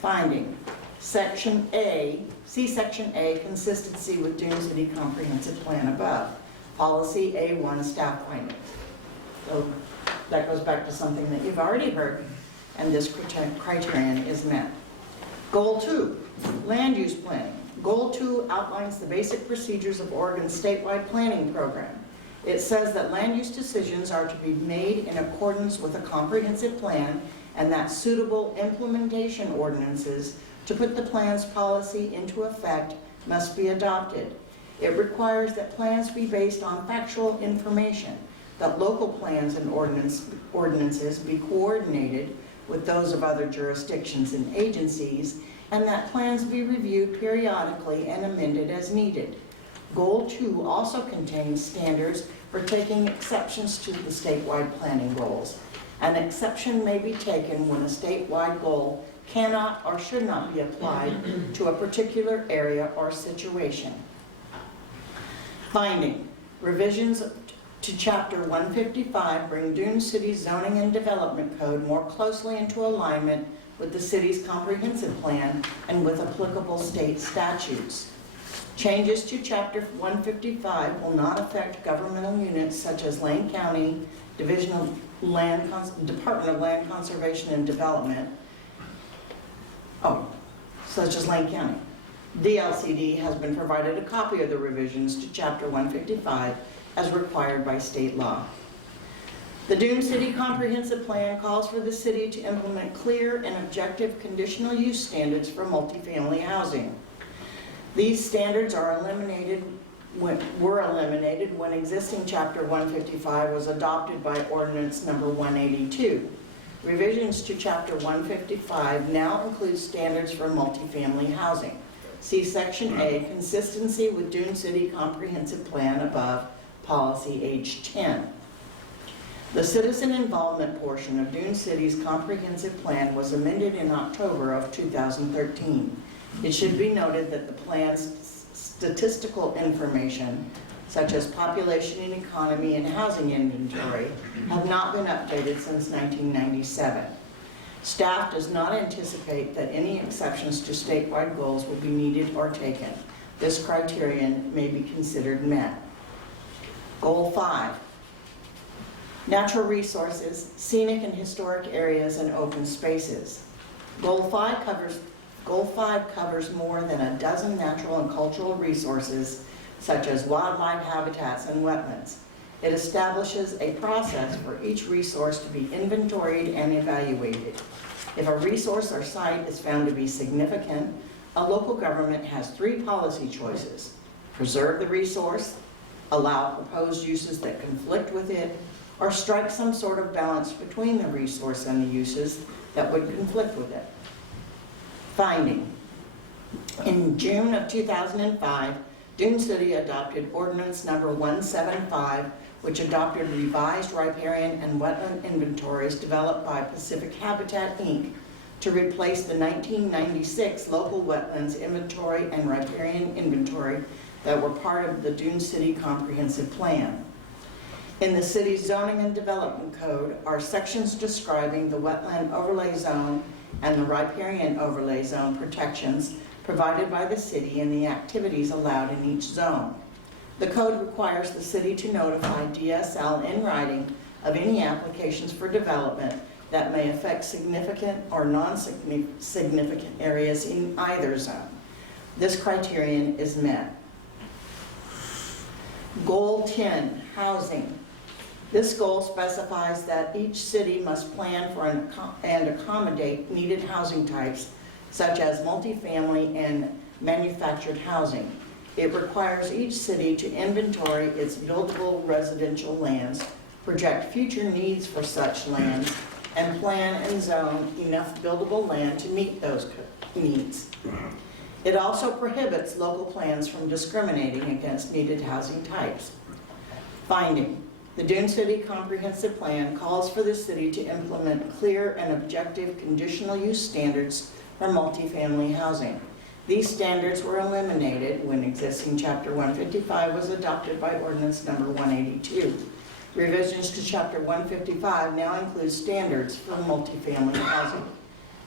Finding. Section A, see Section A, consistency with Dune City Comprehensive Plan above. Policy A1, staff findings. So that goes back to something that you've already heard, and this criterion is met. Goal 2, land use planning. Goal 2 outlines the basic procedures of Oregon's statewide planning program. It says that land use decisions are to be made in accordance with a comprehensive plan and that suitable implementation ordinances to put the plan's policy into effect must be adopted. It requires that plans be based on factual information, that local plans and ordinances be coordinated with those of other jurisdictions and agencies, and that plans be reviewed periodically and amended as needed. Goal 2 also contains standards for taking exceptions to the statewide planning goals. An exception may be taken when a statewide goal cannot or should not be applied to a particular area or situation. Finding. Revisions to Chapter 155 bring Dune City's Zoning and Development Code more closely into alignment with the city's comprehensive plan and with applicable state statutes. Changes to Chapter 155 will not affect governmental units such as Lane County Department of Land Conservation and Development, such as Lane County, DLCD has been provided a copy of the revisions to Chapter 155 as required by state law. The Dune City Comprehensive Plan calls for the city to implement clear and objective conditional use standards for multifamily housing. These standards were eliminated when existing Chapter 155 was adopted by Ordinance Number 182. Revisions to Chapter 155 now include standards for multifamily housing. See Section A, Consistency with Dune City Comprehensive Plan above, Policy H10. The citizen involvement portion of Dune City's comprehensive plan was amended in October of 2013. It should be noted that the plan's statistical information, such as population and economy and housing inventory, have not been updated since 1997. Staff does not anticipate that any exceptions to statewide goals will be needed or taken. This criterion may be considered met. Goal 5. Natural resources, scenic and historic areas, and open spaces. Goal 5 covers more than a dozen natural and cultural resources, such as wildlife habitats and wetlands. It establishes a process for each resource to be inventoried and evaluated. If a resource or site is found to be significant, a local government has 3 policy choices: preserve the resource, allow proposed uses that conflict with it, or strike some sort of balance between the resource and the uses that would conflict with it. Finding. In June of 2005, Dune City adopted Ordinance Number 175, which adopted revised riparian and wetland inventories developed by Pacific Habitat, Inc. to replace the 1996 local wetlands inventory and riparian inventory that were part of the Dune City Comprehensive Plan. In the city's zoning and development code are sections describing the wetland overlay zone and the riparian overlay zone protections provided by the city and the activities allowed in each zone. The code requires the city to notify DSL in writing of any applications for development that may affect significant or non-significant areas in either zone. This criterion is met. Goal 10, housing. This goal specifies that each city must plan for and accommodate needed housing types, such as multifamily and manufactured housing. It requires each city to inventory its buildable residential lands, project future needs for such lands, and plan and zone enough buildable land to meet those needs. It also prohibits local plans from discriminating against needed housing types. Finding. The Dune City Comprehensive Plan calls for the city to implement clear and objective conditional use standards for multifamily housing. These standards were eliminated when existing Chapter 155 was adopted by Ordinance Number 182. Revisions to Chapter 155 now include standards for multifamily housing.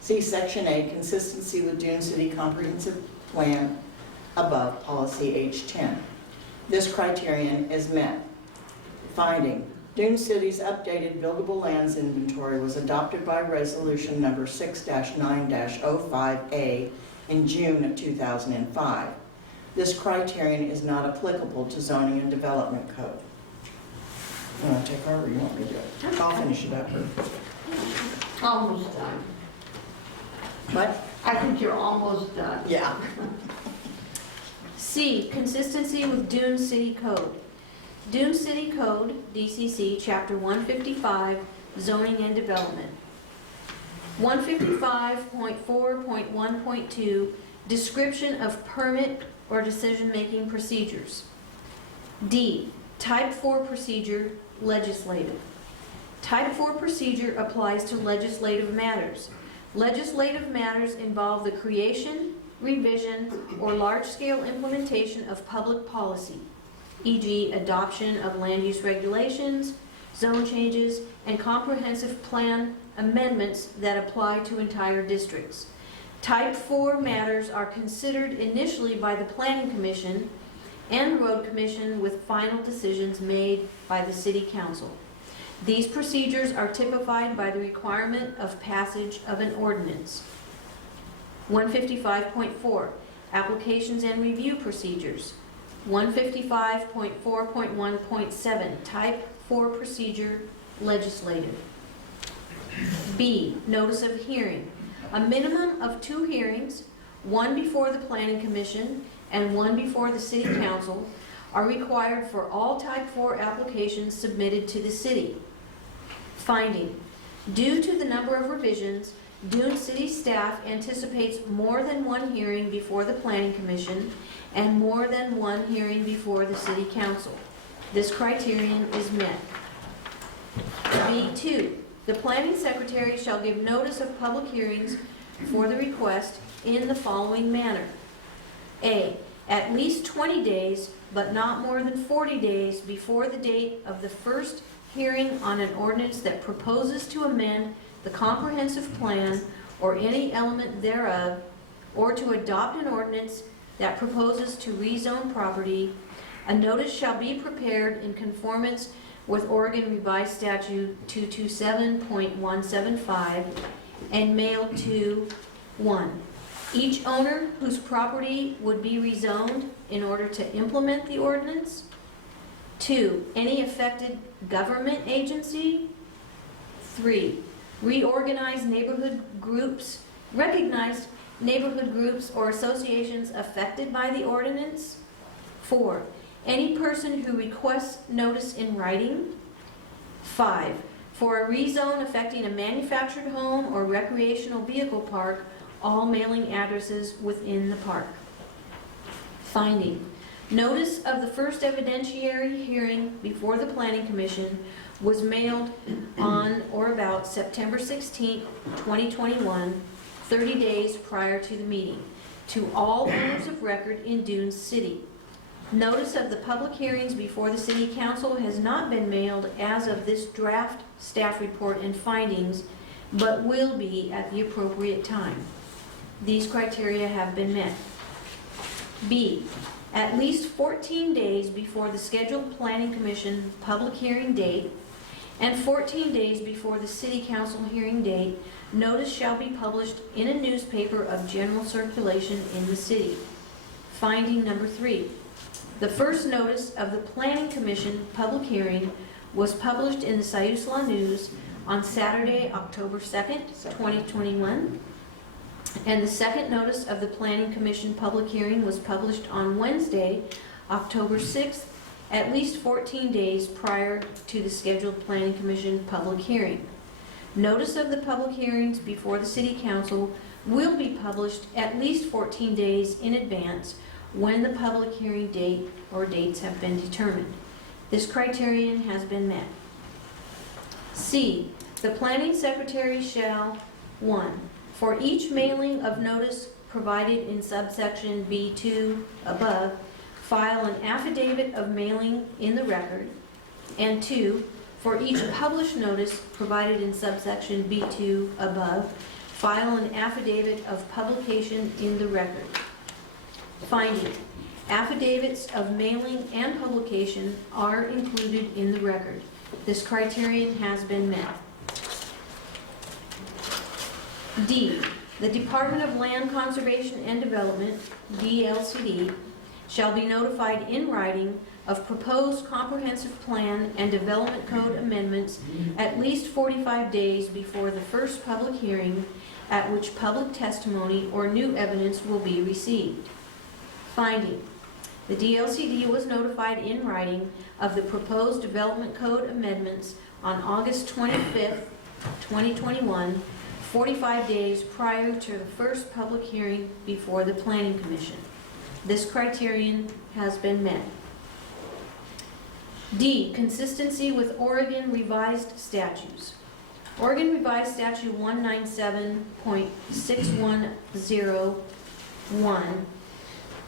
See Section A, Consistency with Dune City Comprehensive Plan above, Policy H10. This criterion is met. Finding. Dune City's updated buildable lands inventory was adopted by Resolution Number 6-9-05A in June of 2005. This criterion is not applicable to zoning and development code. You want to take over or you want me to do it? I'll finish it up. Almost done. What? I think you're almost done. Yeah. C, consistency with Dune City Code. Dune City Code, DCC, Chapter 155, Zoning and Development. 155.4.1.2, Description of Permit or Decision-Making Procedures. D, Type 4 Procedure, Legislative. Type 4 procedure applies to legislative matters. Legislative matters involve the creation, revision, or large-scale implementation of public policy, e.g. adoption of land use regulations, zone changes, and comprehensive plan amendments that apply to entire districts. Type 4 matters are considered initially by the Planning Commission and Road Commission with final decisions made by the City Council. These procedures are typified by the requirement of passage of an ordinance. 155.4. applications and review procedures. 155.4.1.7, type 4 procedure, legislative. B, notice of hearing. A minimum of 2 hearings, one before the Planning Commission and one before the City Council, are required for all type 4 applications submitted to the city. Finding, due to the number of revisions, Dune City staff anticipates more than 1 hearing before the Planning Commission and more than 1 hearing before the City Council. This criterion is met. B2, the Planning Secretary shall give notice of public hearings for the request in the following manner. A, at least 20 days, but not more than 40 days before the date of the first hearing on an ordinance that proposes to amend the comprehensive plan or any element thereof, or to adopt an ordinance that proposes to rezone property, a notice shall be prepared in conformance with Oregon Revised Statute 227.175 and mailed to 1. Each owner whose property would be rezoned in order to implement the ordinance. 2. Any affected government agency. 3. Reorganized neighborhood groups, recognized neighborhood groups or associations affected by the ordinance. 4. Any person who requests notice in writing. 5. For a rezone affecting a manufactured home or recreational vehicle park, all mailing addresses within the park. Finding, notice of the first evidentiary hearing before the Planning Commission was mailed on or about September 16, 2021, 30 days prior to the meeting, to all owners of record in Dune City. Notice of the public hearings before the City Council has not been mailed as of this draft staff report and findings, but will be at the appropriate time. These criteria have been met. B, at least 14 days before the scheduled Planning Commission public hearing date and 14 days before the City Council hearing date, notice shall be published in a newspaper of general circulation in the city. Finding number 3, the first notice of the Planning Commission public hearing was published in the Siuslaw News on Saturday, October 2nd, 2021. And the second notice of the Planning Commission public hearing was published on Wednesday, October 6th, at least 14 days prior to the scheduled Planning Commission public hearing. Notice of the public hearings before the City Council will be published at least 14 days in advance when the public hearing date or dates have been determined. This criterion has been met. C, the Planning Secretary shall, 1, for each mailing of notice provided in subsection B2 above, file an affidavit of mailing in the record, and 2, for each published notice provided in subsection B2 above, file an affidavit of publication in the record. Finding, affidavits of mailing and publication are included in the record. This criterion has been met. D, the Department of Land Conservation and Development, DLCD, shall be notified in writing of proposed comprehensive plan and development code amendments at least 45 days before the first public hearing at which public testimony or new evidence will be received. Finding, the DLCD was notified in writing of the proposed development code amendments on August 25th, 2021, 45 days prior to the first public hearing before the Planning Commission. This criterion has been met. D, consistency with Oregon Revised Statutes. Oregon Revised Statute 197.6101.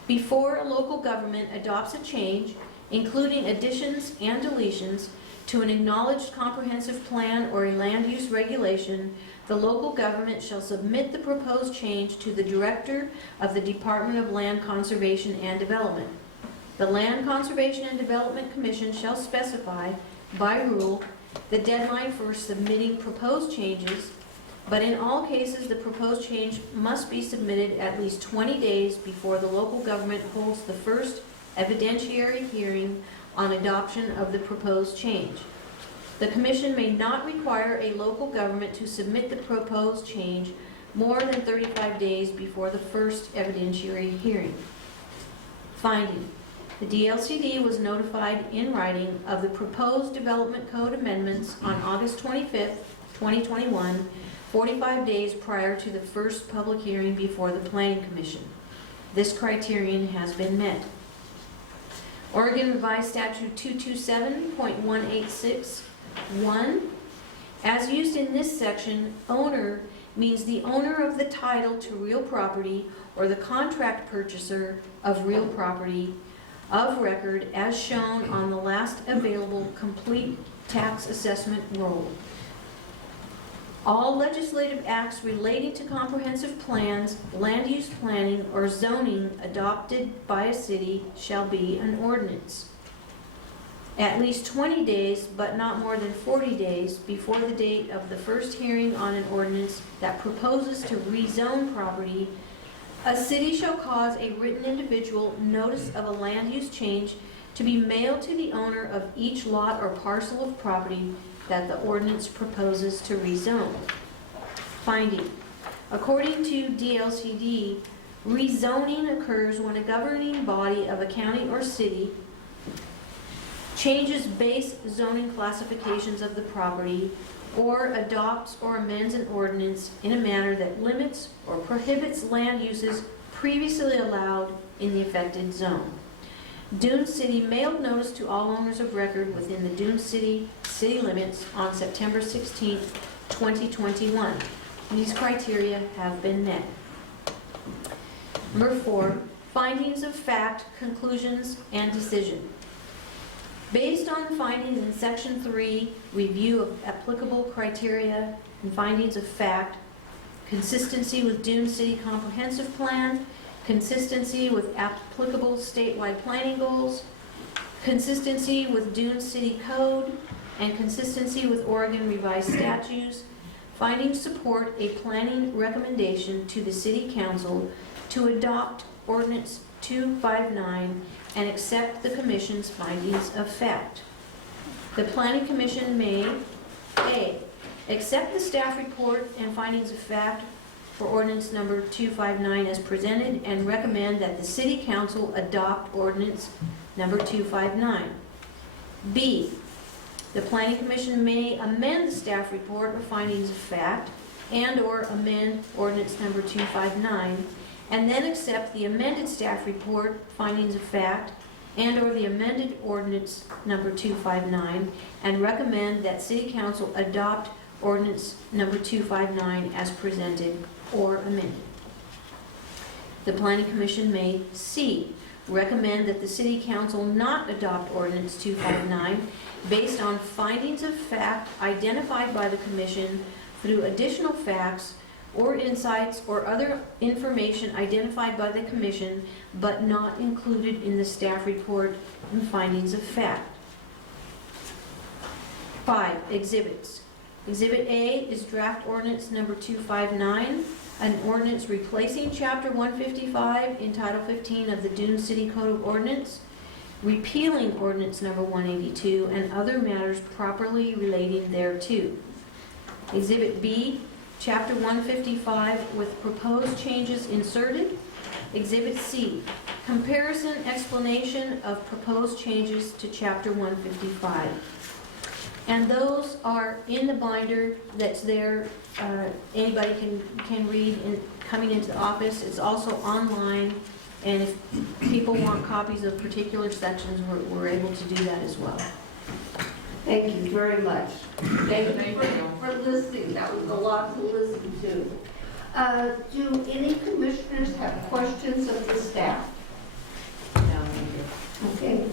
Before a local government adopts a change, including additions and deletions, to an acknowledged comprehensive plan or a land use regulation, the local government shall submit the proposed change to the Director of the Department of Land Conservation and Development. The Land Conservation and Development Commission shall specify, by rule, the deadline for submitting proposed changes, but in all cases, the proposed change must be submitted at least 20 days before the local government holds the first evidentiary hearing on adoption of the proposed change. The commission may not require a local government to submit the proposed change more than 35 days before the first evidentiary hearing. Finding: the DLCD was notified in writing of the proposed development code amendments on August 25th, 2021, 45 days prior to the first public hearing before the Planning Commission. This criterion has been met. Oregon Revised Statute 227.186(1). As used in this section, owner means the owner of the title to real property or the contract purchaser of real property of record as shown on the last available complete tax assessment roll. All legislative acts relating to comprehensive plans, land use planning, or zoning adopted by a city shall be an ordinance. At least 20 days, but not more than 40 days, before the date of the first hearing on an ordinance that proposes to rezone property, a city shall cause a written individual notice of a land use change to be mailed to the owner of each lot or parcel of property that the ordinance proposes to rezone. Finding: according to DLCD, rezoning occurs when a governing body of a county or city changes base zoning classifications of the property or adopts or amends an ordinance in a manner that limits or prohibits land uses previously allowed in the affected zone. Dune City mailed notice to all owners of record within the Dune City city limits on September 16, 2021. These criteria have been met. Number 4, findings of fact, conclusions, and decision. Based on the findings in Section 3, review of applicable criteria and findings of fact, consistency with Dune City Comprehensive Plan, consistency with applicable statewide planning goals, consistency with Dune City Code, and consistency with Oregon Revised Statutes, findings support a planning recommendation to the City Council to adopt Ordinance 259 and accept the Commission's findings of fact. The Planning Commission may: A, accept the staff report and findings of fact for Ordinance number 259 as presented and recommend that the City Council adopt Ordinance number 259. B, the Planning Commission may amend the staff report or findings of fact and/or amend Ordinance number 259 and then accept the amended staff report, findings of fact, and/or the amended ordinance number 259, and recommend that City Council adopt ordinance number 259 as presented or amended. The Planning Commission may: C, recommend that the City Council not adopt ordinance 259 based on findings of fact identified by the Commission through additional facts or insights or other information identified by the Commission but not included in the staff report and findings of fact. 5, exhibits. Exhibit A is draft ordinance number 259, an ordinance replacing Chapter 155 in Title 15 of the Dune City Code of Ordinance, repealing ordinance number 182, and other matters properly relating thereto. Exhibit B, Chapter 155 with proposed changes inserted. Exhibit C, comparison explanation of proposed changes to Chapter 155. And those are in the binder that's there. Anybody can read coming into the office. It's also online, and if people want copies of particular sections, we're able to do that as well. Thank you very much. Thank you for listening. That was a lot to listen to. Do any commissioners have questions of the staff? No. Okay.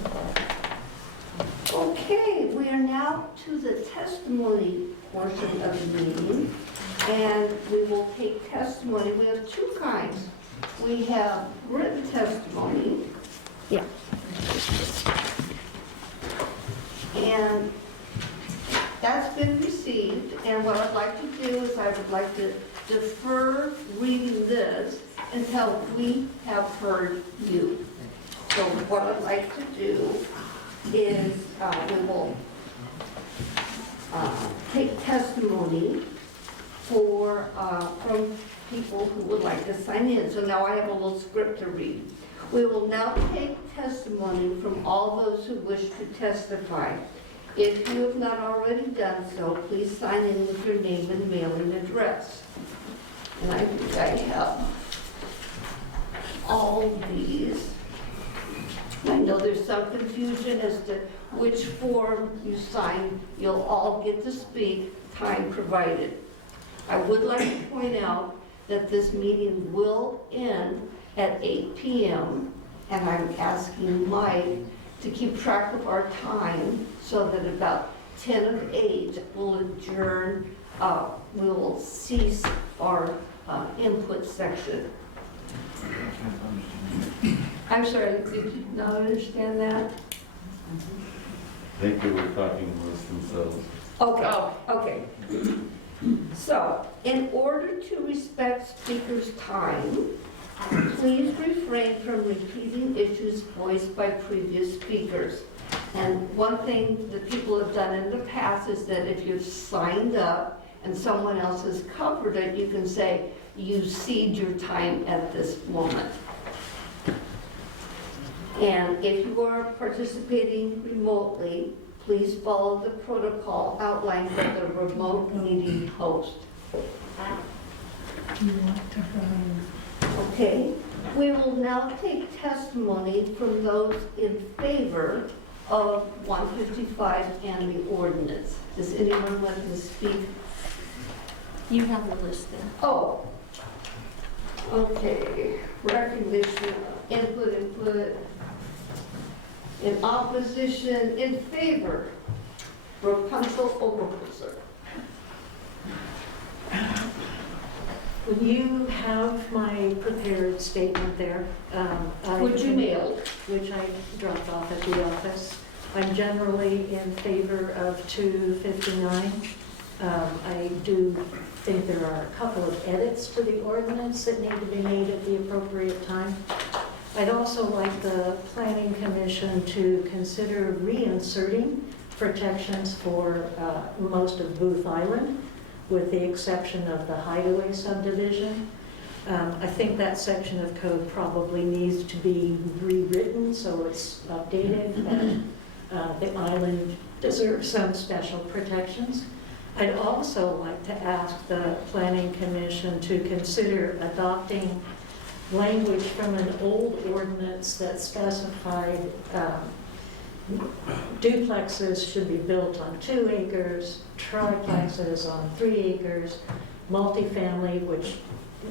Okay, we are now to the testimony portion of the meeting, and we will take testimony. We have two kinds. We have written testimony. Yeah. And that's been received, and what I'd like to do is I would like to defer reading this until we have heard you. So what I'd like to do is we will take testimony from people who would like to sign in. So now I have a little script to read. We will now take testimony from all those who wish to testify. If you have not already done so, please sign in with your name and mailing address. And I think I have all these. I know there's some confusion as to which form you sign. You'll all get to speak, time provided. I would like to point out that this meeting will end at 8 p.m. and I'm asking Mike to keep track of our time so that about 10 of 8 will adjourn, we will cease our input section. I'm sorry, did you not understand that? I think they were talking amongst themselves. Okay, okay. So, in order to respect speakers' time, please refrain from repeating issues voiced by previous speakers. And one thing that people have done in the past is that if you've signed up and someone else has covered it, you can say, you cede your time at this moment. And if you are participating remotely, please follow the protocol outlined by the remote meeting host. Okay, we will now take testimony from those in favor of 155 and the ordinance. Does anyone want to speak? You have the list there. Oh, okay, recognition, input. In opposition, in favor, Rapunzel Oberholzer. You have my prepared statement there. Which you mailed. Which I dropped off at the office. I'm generally in favor of 259. I do think there are a couple of edits to the ordinance that need to be made at the appropriate time. I'd also like the Planning Commission to consider reinserting protections for most of Booth Island, with the exception of the Hideaway subdivision. I think that section of code probably needs to be rewritten so it's updated, but the island deserves some special protections. I'd also like to ask the Planning Commission to consider adopting language from an old ordinance that specified duplexes should be built on 2 acres, triplexes on 3 acres, multifamily, which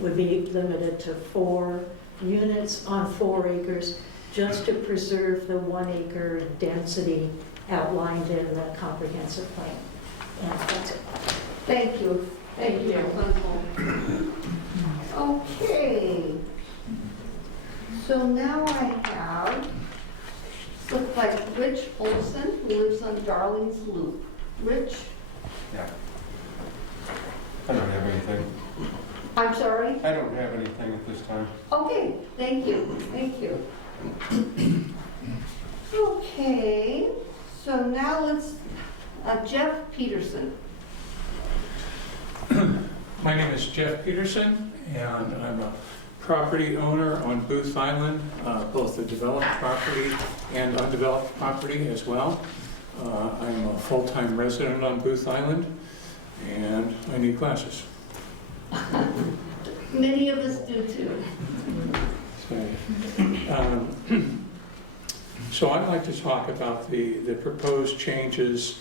would be limited to 4 units on 4 acres, just to preserve the 1 acre density outlined in the comprehensive plan. And that's it. Thank you. Thank you, Rapunzel. Okay. So now I have, looks like Rich Olson, who lives on Darling's Loop. Rich? Yeah. I don't have anything. I'm sorry? I don't have anything at this time. Okay, thank you, thank you. Okay, so now let's, Jeff Peterson. My name is Jeff Peterson, and I'm a property owner on Booth Island, both the developed property and undeveloped property as well. I'm a full-time resident on Booth Island, and I need glasses. Many of us do too. So I'd like to talk about the proposed changes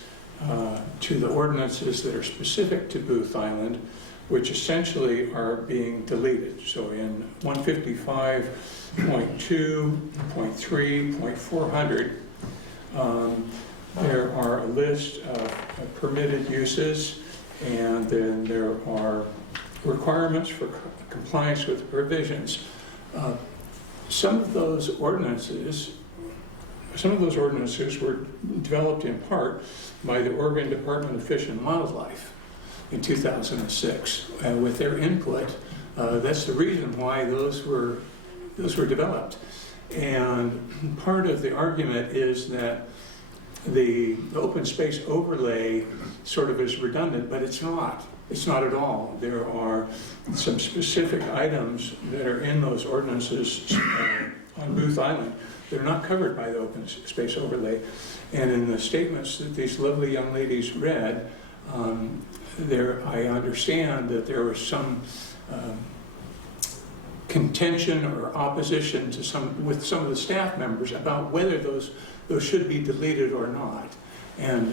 to the ordinances that are specific to Booth Island, which essentially are being deleted. So in 155.2.3.400, there are a list of permitted uses, and then there are requirements for compliance with provisions. Some of those ordinances some of those ordinances were developed in part by the Oregon Department of Fish and Wildlife in 2006. With their input, that's the reason why those were developed. And part of the argument is that the open space overlay sort of is redundant, but it's not. It's not at all. There are some specific items that are in those ordinances on Booth Island that are not covered by the open space overlay. And in the statements that these lovely young ladies read, I understand that there was some contention or opposition to with some of the staff members about whether those should be deleted or not. And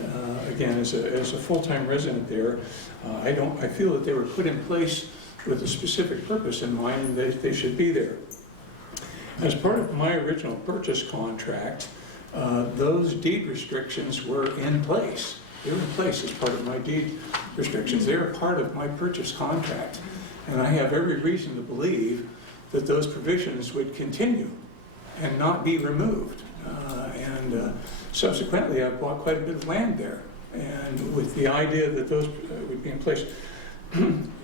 again, as a full-time resident there, I feel that they were put in place with a specific purpose in mind, and that they should be there. As part of my original purchase contract, those deed restrictions were in place. They were in place as part of my deed restrictions. They are part of my purchase contract. And I have every reason to believe that those provisions would continue and not be removed. Subsequently, I've bought quite a bit of land there. And with the idea that those would be in place,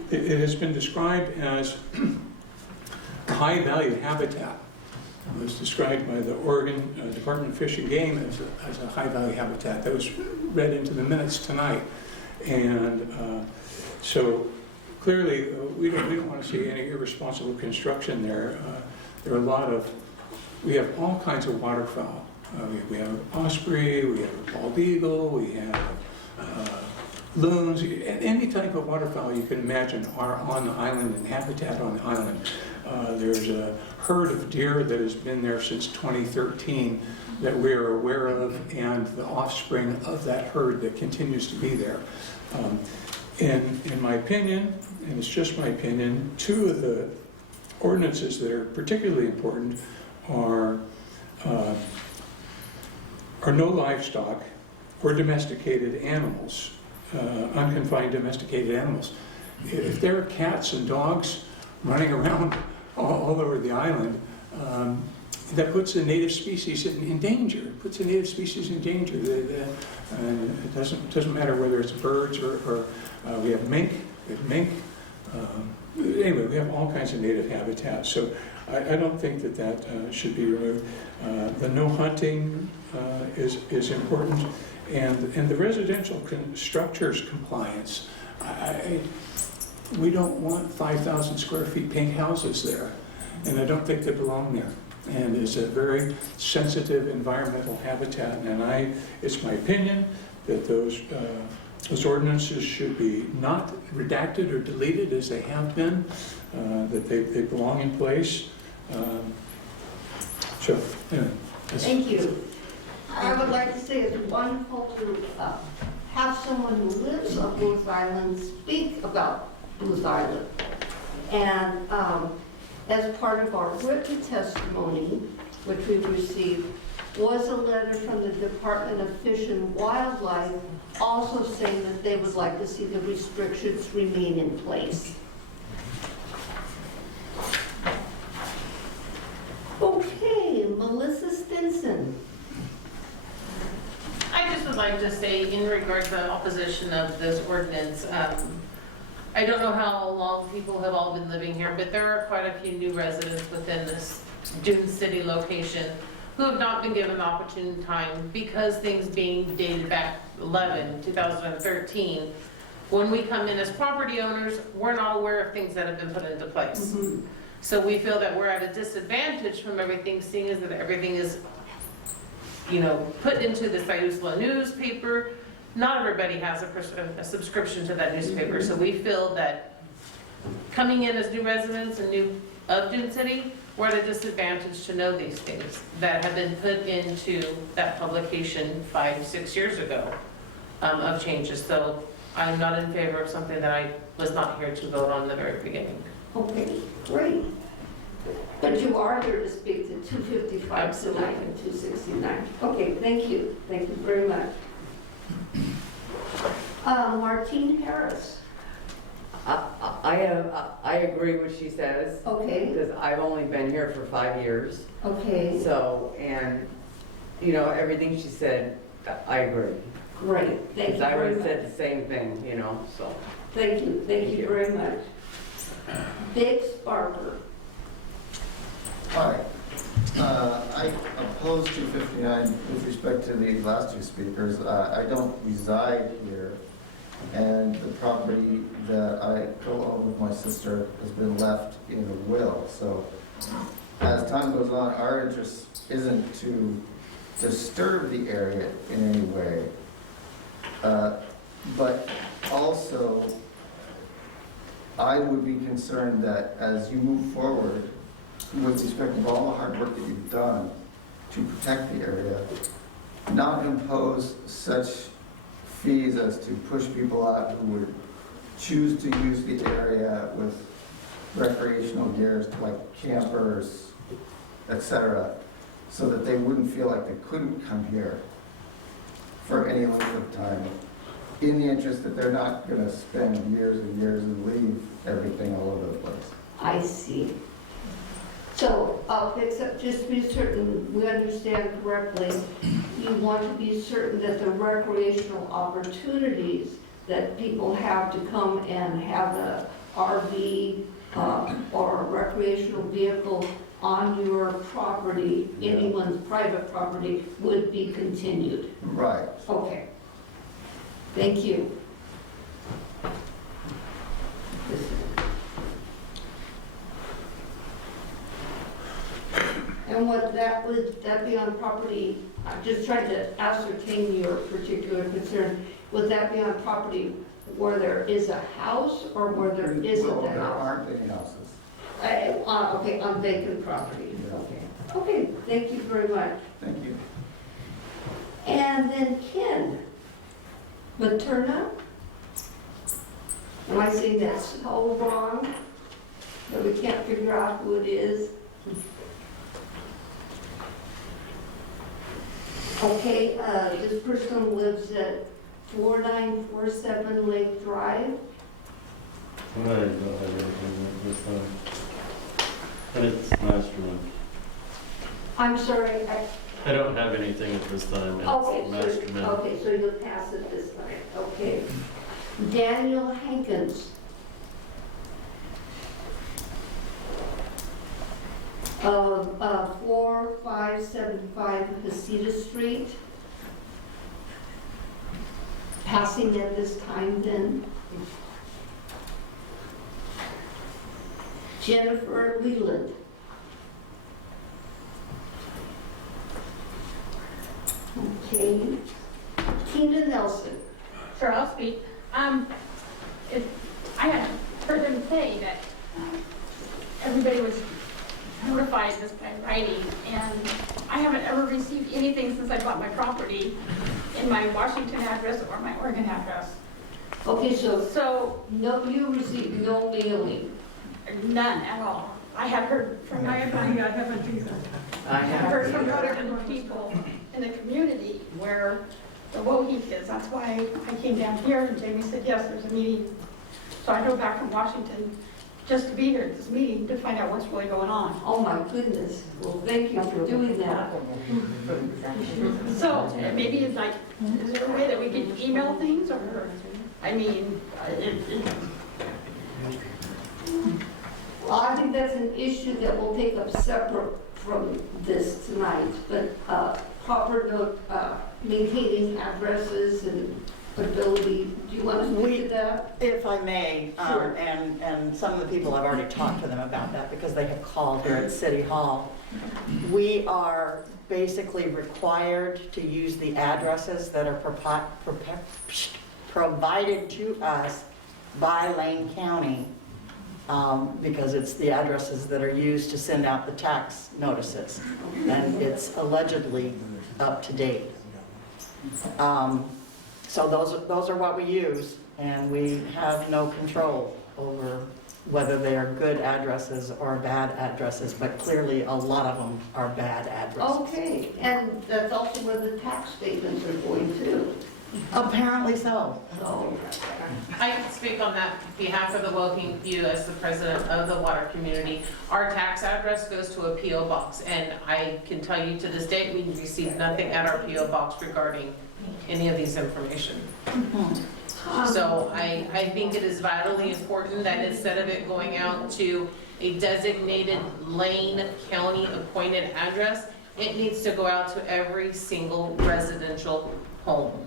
it has been described as high-value habitat. It was described by the Oregon Department of Fish and Game as a high-value habitat. That was read into the minutes tonight. And so clearly, we don't want to see any irresponsible construction there. There are we have all kinds of waterfowl. We have osprey, we have bald eagle, we have loons, any type of waterfowl you can imagine are on the island and habitat on the island. There's a herd of deer that has been there since 2013 that we're aware of, and the offspring of that herd that continues to be there. In my opinion, and it's just my opinion, two of the ordinances that are particularly important are no livestock or domesticated animals, unconfined domesticated animals. If there are cats and dogs running around all over the island, that puts the native species in danger. It puts the native species in danger. It doesn't matter whether it's birds or we have mink. Anyway, we have all kinds of native habitats. So I don't think that should be removed. The no hunting is important, and the residential structures compliance. We don't want 5,000 square feet pink houses there, and I don't think they belong there. And it's a very sensitive environmental habitat, and it's my opinion that those ordinances should be not redacted or deleted as they have been, that they belong in place. So, anyway. Thank you. I would like to say it's wonderful to have someone who lives on Booth Island speak about Booth Island. And as part of our written testimony, which we received, was a letter from the Department of Fish and Wildlife also saying that they would like to see the restrictions remain in place. Okay, Melissa Stinson. I just would like to say, in regard to the opposition of this ordinance, I don't know how long people have all been living here, but there are quite a few new residents within this Dune City location who have not been given the opportune time because things being dated back 2013. When we come in as property owners, we're not aware of things that have been put into place. Mm-hmm. So we feel that we're at a disadvantage from everything, seeing as that everything is, put into the Sayusla newspaper. Not everybody has a subscription to that newspaper. So we feel that coming in as new residents and new of Dune City, we're at a disadvantage to know these things that have been put into that publication 5-6 years ago of changes. So I'm not in favor of something that I was not here to vote on in the very beginning. Okay, great. But you are here to speak to 255 tonight and 269. Okay, thank you. Thank you very much. Martine Harris. I agree with what she says. Okay. Because I've only been here for 5 years. Okay. So, and you know, everything she said, I agree. Great, thank you Because I would very have much. said the same thing, you know, so. Thank you you. very much. Biggs Barker. Hi. I oppose 259 with respect to the last two speakers. I don't reside here, and the property that I co-own with my sister has been left in a will. So as time goes on, our interest isn't to disturb the area in any way, but also I would be concerned that as you move forward, with respect to all the hard work that you've done to protect the area, not impose such fees as to push people out who would choose to use the area with recreational gears, like campers, etc., so that they wouldn't feel like they couldn't come here for any length of time, in the interest that they're not going to spend years and years and leave everything all over the place. I see. So, except just to be certain, we understand correctly, you want to be certain that the recreational opportunities that people have to come and have a RV or a recreational vehicle on your property, anyone's private property, would be continued. Right. Okay. Thank you. And would that be on property, I'm just trying to ascertain your particular concern, would that be on property where there is a house or where there isn't Well, a there house? aren't any houses. Okay, on vacant property. Yeah. Okay, thank you very much. Thank you. And then Ken Materna. Am I saying that so wrong that we can't figure out who it is? Okay, this person lives at 4947 Lake Drive. I don't have anything at this time. But it's Masterman. I'm sorry, I don't have anything at this time. It's Masterman. okay, so you'll pass it this time, okay. Daniel Hankins. Of 4575 Hasita Street. Passing at this time then. Jennifer Leland. Okay. Tina Nelson. Sure, I'll speak. I had heard them say that everybody was notified this by writing, and I haven't ever received anything since I bought my property in my Washington address or my Oregon address. Okay, so So, no, you received no mailing. none at all. I have heard from I agree, I haven't either. I I've have. heard from other people in the community where the Woheek is. That's why I came down here, and Jamie said, yes, there's a meeting. So I drove back from Washington just to be here at this meeting to find out what's really going on. Oh my goodness. Well, thank you for doing that. So maybe it's like, is there a way that we can email things, or, I mean, Well, I think that's an issue that we'll take up separate from this tonight, but proper note, maintaining addresses and ability, do you want to speak to that? If I may, Sure. and some of the people, I've already talked to them about that because they have called here at City Hall. We are basically required to use the addresses that are provided to us by Lane County, because it's the addresses that are used to send out the tax notices, and it's allegedly up to date. So those are what we use, and we have no control over whether they are good addresses or bad addresses, but clearly a lot of them are bad addresses. Okay, and that's also where the tax statements are going to. Apparently so. So, I can speak on that behalf of the Woking View as the president of the water community. Our tax address goes to a PO box, and I can tell you to this date, we received nothing at our PO box regarding any of these information. So I think it is vitally important that instead of it going out to a designated Lane County appointed address, it needs to go out to every single residential home.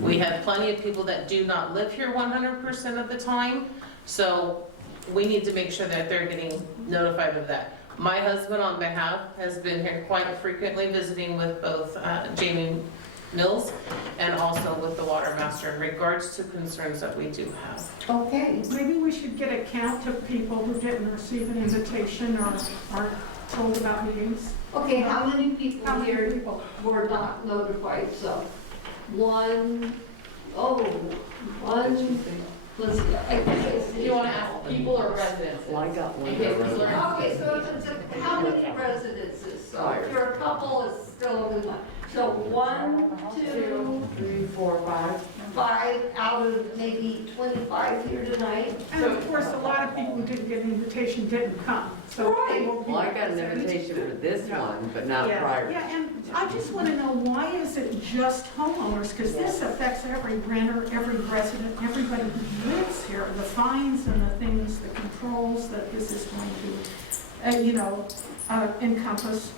We have plenty of people that do not live here 100% of the time, so we need to make sure that they're getting notified of that. My husband on behalf has been here quite frequently visiting with both Jamie Mills and also with the water master in regards to concerns that we do have. okay. Maybe we should get a count of people who didn't receive an invitation or are told about meetings. Okay, how many people How many here people? were not notified? So, one, let's see. Do you want to ask people or residents? Well, I got one. Okay, so how many residences? So if you're a couple, it's still a good one. So 1, 2, 3, 4, 5. 5 out of maybe 25 here tonight. And of course, a lot of people who didn't get an invitation didn't come, so they won't be. Well, I got an invitation for this one, but not Yeah, prior. yeah, and I just want to know, why is it just homeowners? Because this affects every renter, every resident, everybody who lives here, the fines and the things, the controls that this is going to, encompass.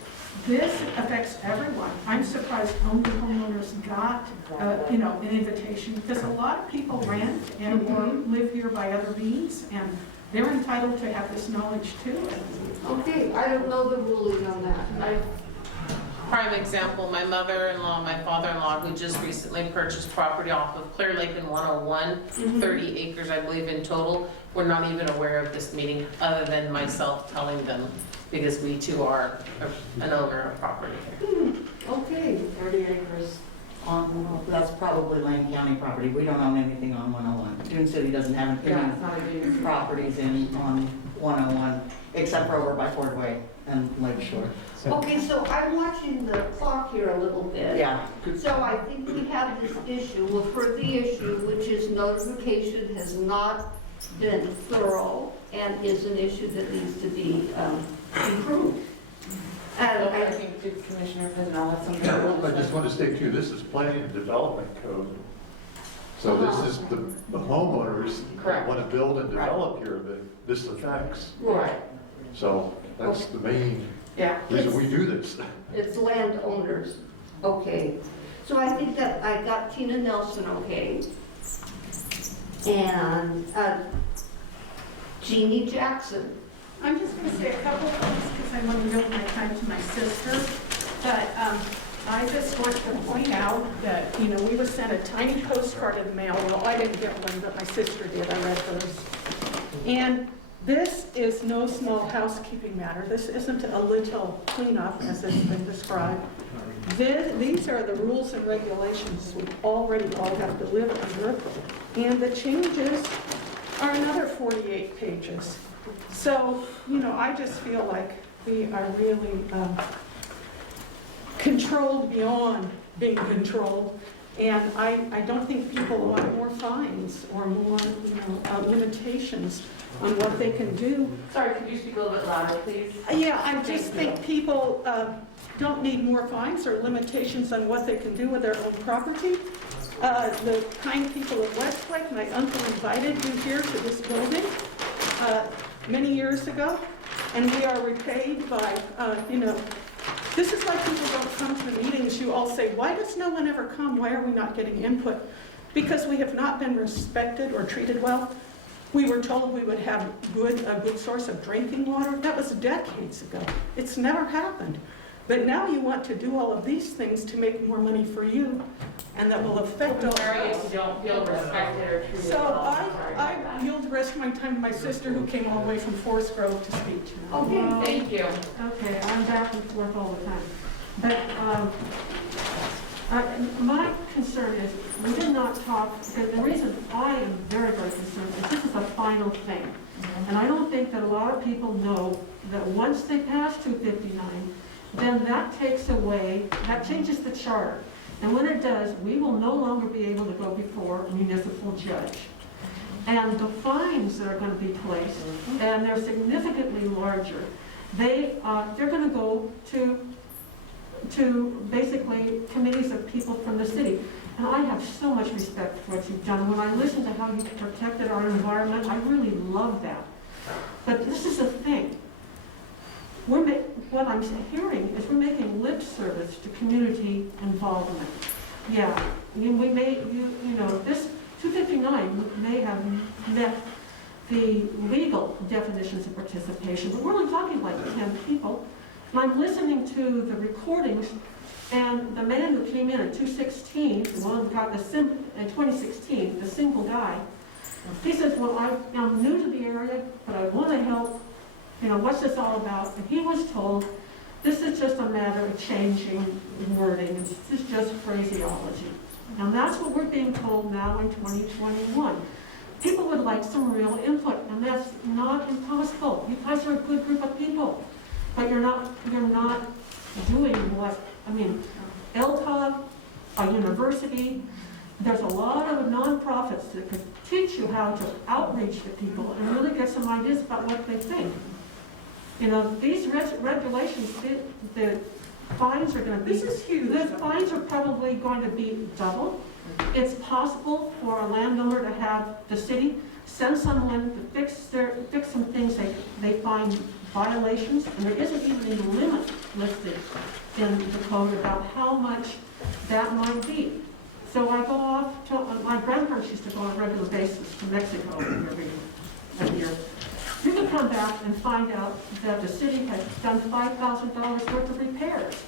This affects everyone. I'm surprised only homeowners got, an invitation, because a lot of people rent and or live here by other means, and they're entitled to have this knowledge too. Okay, I don't know the ruling on that. Prime example, my mother-in-law, my father-in-law, who just recently purchased property off of Clear Lake in 101, 30 acres, I believe, in total, were not even aware of this meeting, other than myself telling them, because we too are an owner of property here. Okay. 30 acres that's probably Lane County property. We don't own anything on 101. Dune City doesn't have any properties on 101, except for over by Ford Way and Lake Shore. Okay, so I'm watching the clock here a little bit. Yeah. So I think we have this issue. We've heard the issue, which is notification has not been thorough and is an issue that needs to be improved. And I think the Commissioner Fennell has something. I just want to state too, this is planning and development code. So this is the homeowners that Correct. want to build and develop here that this affects. right, So that's the main Yeah. reason we do this. it's landowners. Okay, so I think that I got Tina Nelson okay. And Jeannie Jackson. I'm just going to say a couple of things because I want to give my time to my sister. But I just want to point out that, we were sent a tiny postcard in the mail. Well, I didn't get one, but my sister did. I read hers. And this is no small housekeeping matter. This isn't a little cleanup, as it's been described. These are the rules and regulations we already all have to live under. And the changes are another 48 pages. So, I just feel like we are really controlled beyond being controlled. And I don't think people want more fines or more, limitations on what they can do. Sorry, could you speak a little bit louder, please? Yeah, I just think people don't need more fines or limitations on what they can do with their own property. The kind people at Westlake, my uncle invited you here to this building many years ago, and we are repaid by, this is why people don't come to the meetings. You all say, why does no one ever come? Why are we not getting input? Because we have not been respected or treated well. We were told we would have a good source of drinking water. That was decades ago. It's never happened. But now you want to do all of these things to make more money for you, and that will affect all of Areas us. you don't feel respected or treated So well. I yield the rest of my time to my sister, who came all the way from Forest Grove to speak to me. Okay, Thank you. Okay, I'm back and forth all the time. But my concern is, we did not talk, and the reason I am very, very concerned is this is a final thing. And I don't think that a lot of people know that once they pass 259, then that takes away, that changes the charter. And when it does, we will no longer be able to go before a municipal judge. And the fines that are going to be placed, and they're significantly larger, they're going to go to basically committees of people from the city. And I have so much respect for what you've done. When I listen to how you've protected our environment, I really love that. But this is the thing. What I'm hearing is we're making lip service to community involvement. Yeah, I mean, this 259 may have met the legal definitions of participation, but we're only talking like 10 people. And I'm listening to the recordings, and the man who came in 2016, the one who got in 2016, the single guy, he says, well, I'm new to the area, but I want to help. What's this all about? And he was told, this is just a matter of changing wording. This is just phraseology. And that's what we're being told now in 2021. People would like some real input, and that's not impossible. You guys are a good group of people, but you're not doing what, LTOG, a university, there's a lot of nonprofits that could teach you how to outreach to people and really get some ideas about what they think. These regulations, the fines are going to be... This is huge. The fines are probably going to be double. It's possible for a landowner to have the city send someone to fix some things they find violations, and there isn't even a limit listed in the code about how much that might be. So I go off to, my grandparents used to go on a regular basis to Mexico every year. You can come back and find out that the city has done $5,000 worth of repairs.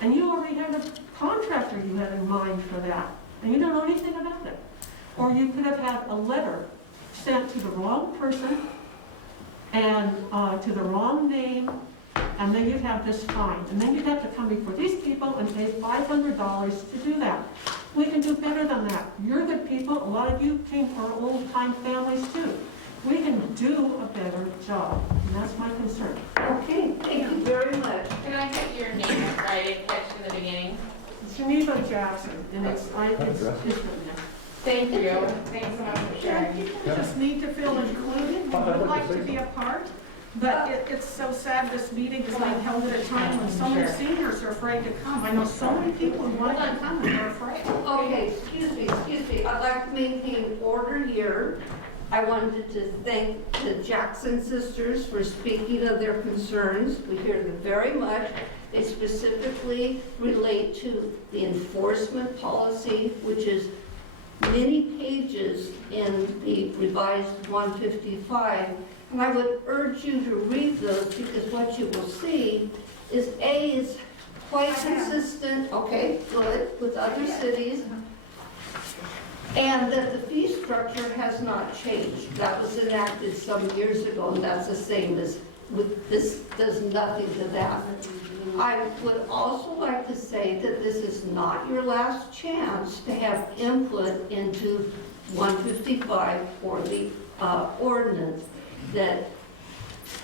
And you already had a contractor you had in mind for that. And you don't know anything about it. Or you could have had a letter sent to the wrong person and to the wrong name, and then you'd have this fine. And then you'd have to come before these people and pay $500 to do that. We can do better than that. You're good people. A lot of you came from old-time families too. We can do a better job, and that's my concern. Okay, thank you very much. Can I get your name? I didn't catch in the beginning. Geneva Jackson, and it's written there. Thank you. Thanks so much for sharing. People just need to feel included. We would like to be a part, but it's so sad this meeting is being held at a time when so many seniors are afraid to come. I know so many people who want to come and are afraid. Okay, excuse me. I'd like to maintain order here. I wanted to thank the Jackson sisters for speaking of their concerns. We hear them very much. They specifically relate to the enforcement policy, which is many pages in the revised 155. And I would urge you to read those, because what you will see is A, is quite consistent, okay, good, with other cities, and that the fee structure has not changed. That was enacted some years ago, and that's the same as with this, does nothing to that. I would also like to say that this is not your last chance to have input into 155 or the ordinance, that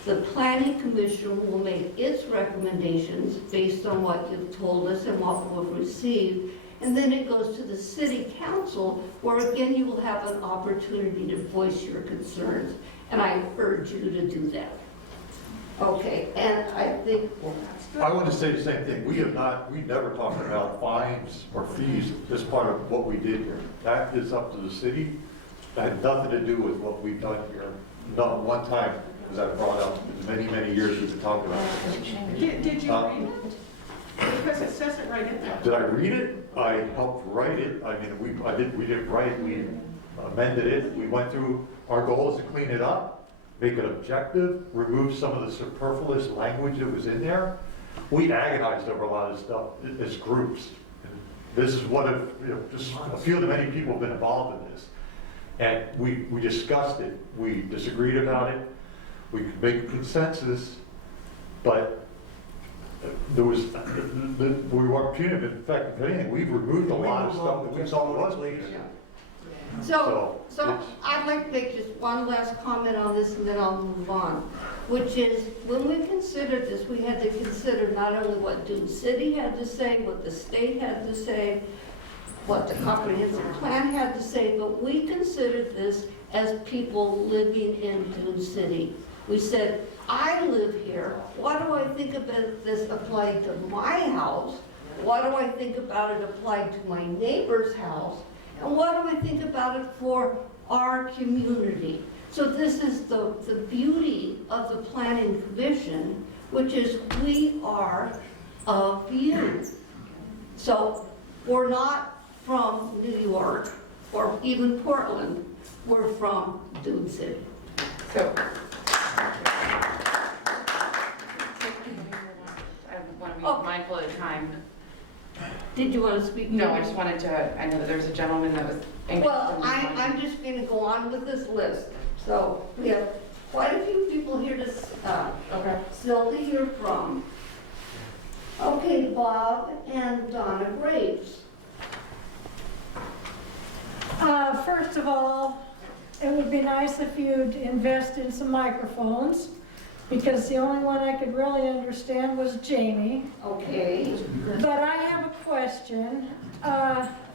the Planning Commission will make its recommendations based on what you've told us and what we've received. And then it goes to the City Council, where again you will have an opportunity to voice your concerns. And I urge you to do that. Okay, and I think, I want to say the same thing. We never talked about fines or fees as part of what we did here. That is up to the city. That had nothing to do with what we've done here. Not one time was that brought up. In many years we've been talking about this. Did you read it? Because it says it right in there. Did I read it? I helped write it. I mean, we didn't write it. We amended it. We went through, our goal is to clean it up, make it objective, remove some of the superfluous language that was in there. We agonized over a lot of stuff as groups. This is what, just a few of the many people have been involved in this. And we discussed it. We disagreed about it. We could make a consensus, but there was, we weren't punitive. In fact, if anything, we've removed a lot of stuff that we thought was punitive. so I'd like to make just one last comment on this and then I'll move on. which is, when we considered this, we had to consider not only what Dune City had to say, what the state had to say, what the comprehensive plan had to say, but we considered this as people living in Dune City. We said, I live here, what do I think about this applied to my house? What do I think about it applied to my neighbor's house? And what do I think about it for our community? So this is the beauty of the Planning Commission, which is we are of you. So we're not from New York or even Portland, we're from Dune City. So. I want to be mindful of the time. Did you want to speak? No, I just wanted to, I know that there was a gentleman that was interested. Well, I'm just going to go on with this list. So we have quite a few people here to, still to hear from. Okay, Bob and Donna Graves. First of all, it would be nice if you'd invest in some microphones, because the only one I could really understand was Jamie. Okay. But I have a question.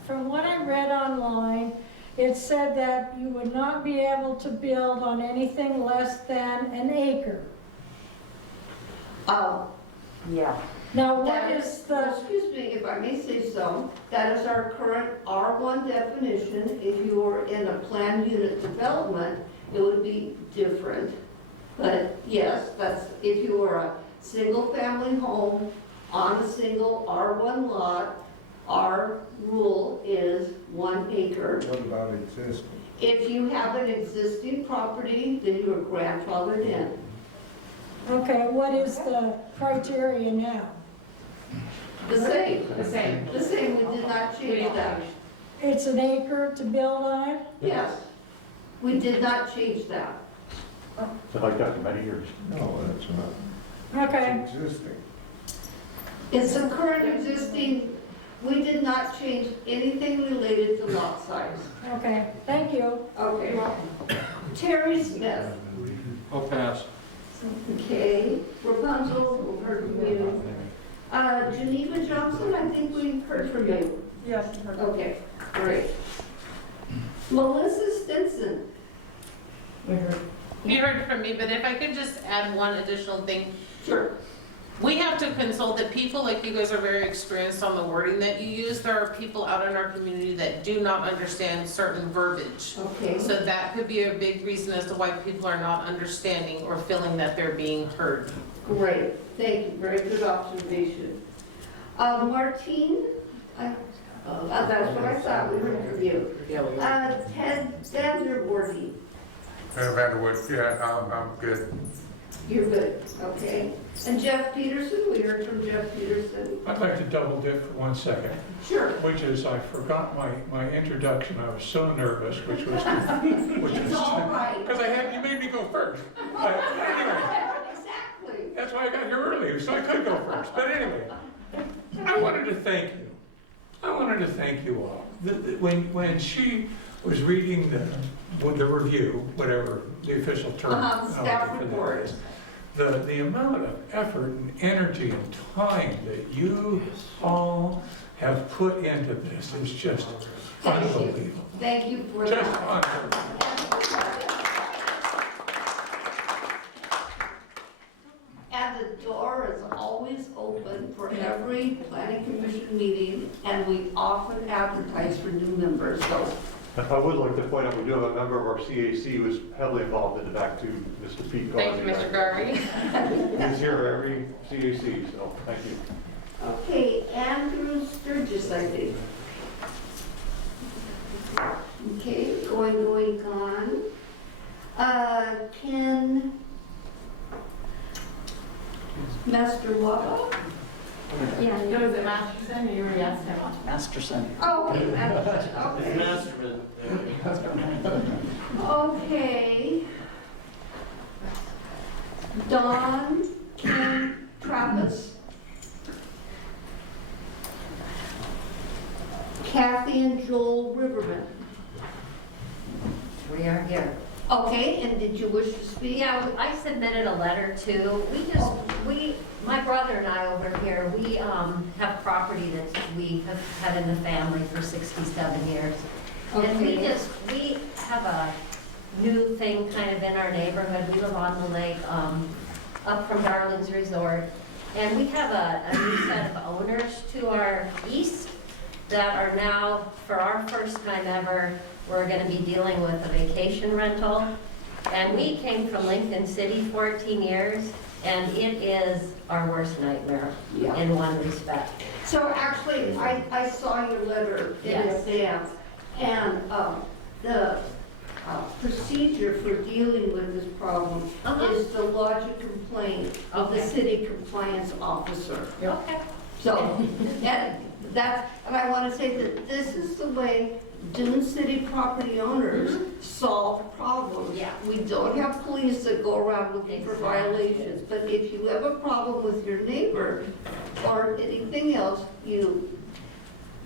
From what I read online, it said that you would not be able to build on anything less than an acre. Yeah. Now, what is the... Excuse me, if I may say so, that is our current R1 definition. If you were in a planned unit development, it would be different. But yes, that's if you were a single-family home on a single R1 lot, our rule is 1 acre. What about existing? If you have an existing property, then you are grandfathered in. Okay, what is the criteria now? The same. The same, we did not change that. It's an acre to build on it? Yes, we did not change that. Been like that for many years. No, that's not. Okay. It's existing. It's the current existing, we did not change anything related to lot size. Okay, thank you. Okay. Terry Smith. I'll pass. Okay. Rapunzel, we've heard from you. Geneva Johnson, I think we've heard from you. Yes. Okay, great. Melissa Stinson. You heard from me, but if I could just add one additional thing. Sure. We have to consult the people, like you guys are very experienced on the wording that you use. There are people out in our community that do not understand certain verbiage. Okay. So that could be a big reason as to why people are not understanding or feeling that they're being heard. Great, thank you, very good observation. Martine, that's what I thought, we heard from you. Ted Vanderworthy, I'm good. you're good, okay. And Jeff Peterson, we heard from Jeff Peterson. I'd like to double dip for 1 second. Sure. Which is, I forgot my introduction. I was so nervous, which was, It's all right. because you made me go first. Anyway, Exactly. that's why I got here early, so I could go first. But anyway, I wanted to thank you. I wanted to thank you all. When she was reading the review, whatever the official term. Staff report. The amount of effort and energy and time that you all have put into this is just unbelievable. Thank you for Just that. unbelievable. And the door is always open for every planning commission meeting, and we often advertise for new members, so. I would like to point out, we do have a member of our CAC who is heavily involved in the back to Mr. Pete Garvey. Thank you, Mr. Garvey. He's here every CAC, so thank you. Okay, Andrew Sturgis, I think. Okay, gone. Ken Masterwater? Yeah, you was it Masterson, or you were asked him? Masterson. Oh, okay, Masterson, okay. Don Kim Travis. Kathy and Joel Riverman. We are here. Okay, and did you wish to speak? Yeah, I submitted a letter too. My brother and I over here, we have property that we have had in the family for 67 years. And we have a new thing kind of in our neighborhood. We live on the lake, up from Darling's Resort. And we have a new set of owners to our east that are now, for our first time ever, we're gonna be dealing with a vacation rental. And we came from Lincoln City 14 years, and it is our worst nightmare in one respect. So actually, I saw your letter in Yes. advance, and the procedure for dealing with this problem is to lodge a complaint of the Okay. city compliance officer. Okay. So, and I want to say that this is the way Dune City property owners solve problems. Yeah. We don't have police that go around looking for violations, but if you have a problem with your neighbor or anything else, you.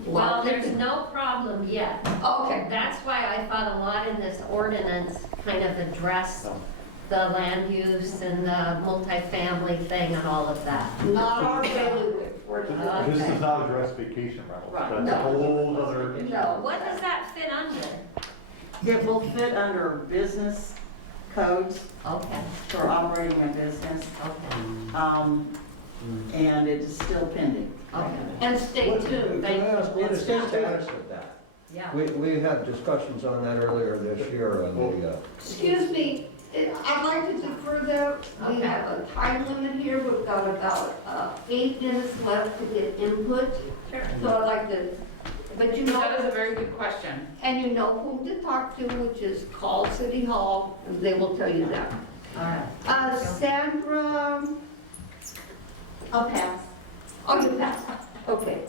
Well, there's no problem yet. Okay. That's why I thought a lot in this ordinance kind of address the land use and the multifamily thing and all of that. Not our bailiwick. This does not address vacation rentals. Right. That's a whole other. No. What does that fit under? It will fit under business codes Okay. for operating a business, Okay. and it is still pending. Okay. And stay tuned. Can I ask, what is the It's- status of that? Yeah. We had discussions on that earlier this year, and Excuse me, I'd like to defer that. We Okay. have a time limit here. We've got about 8 minutes left to get input. Sure. So I'd like to, but you know. That is a very good question. And you know whom to talk to, which is call City Hall, and they will tell you that. All right. Sandra, I'll pass. oh, you passed, okay.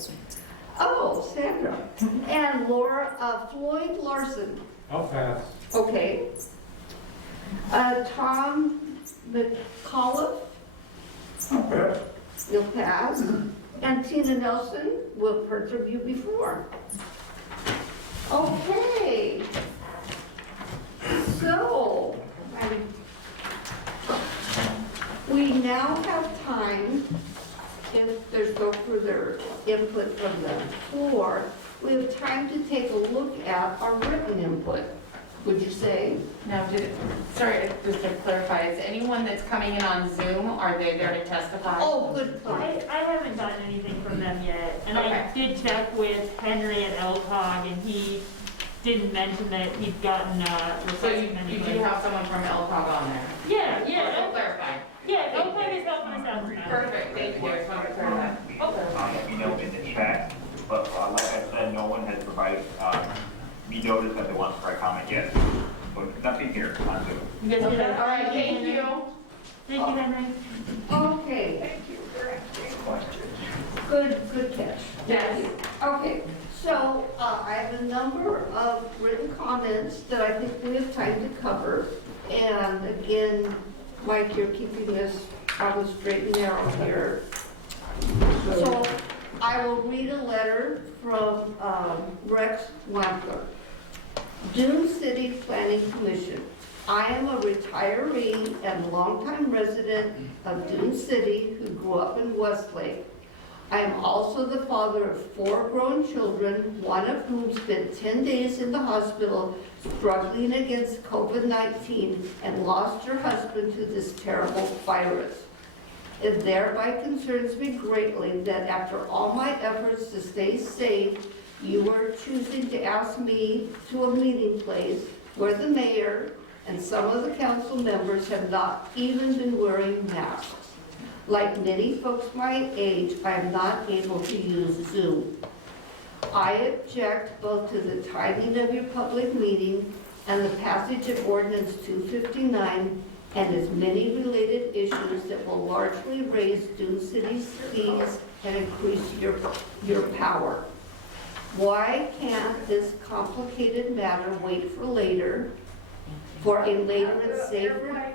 Oh, Sandra. And Laura, Floyd Larson, I'll pass. okay. Tom McAuliffe, you'll pass. And Tina Nelson, we've heard from you before. Okay. So, we now have time, if there's no further input from the floor, we have time to take a look at our written input. Would you say? Now, sorry, just to clarify, is anyone that's coming in on Zoom, are they there to testify? Oh, good point. I haven't gotten anything from them yet, and I Okay. did check with Henry at LCOG, and he didn't mention that he'd gotten So request you from do anybody. have someone from LCOG on there? Yeah, Just yeah, to clarify. yeah, LCOG is helping us out now. Perfect, thank you, I just wanted to clear that. Okay. You know, in the chat, but like I said, no one has provided me notice that they want to provide comment yet. But nothing here on Zoom. You guys do that? All right, thank you. Thank you, Henry. Okay. Thank you for answering questions. Good catch. Yes. Okay, so I have a number of written comments that I think we have time to cover. And again, Mike, you're keeping this on the straight and narrow here. So I will read a letter from Rex Wampler. Dune City Planning Commission. I am a retiree and longtime resident of Dune City who grew up in Westlake. I am also the father of 4 grown children, one of whom spent 10 days in the hospital struggling against COVID-19 and lost her husband to this terrible virus. It thereby concerns me greatly that after all my efforts to stay safe, you are choosing to ask me to a meeting place where the mayor and some of the council members have not even been wearing masks. Like many folks my age, I am not able to use Zoom. I object both to the timing of your public meeting and the passage of Ordinance 259 and its many related issues that will largely raise Dune City's fees and increase your power. Why can't this complicated matter wait for later, for a later and safer?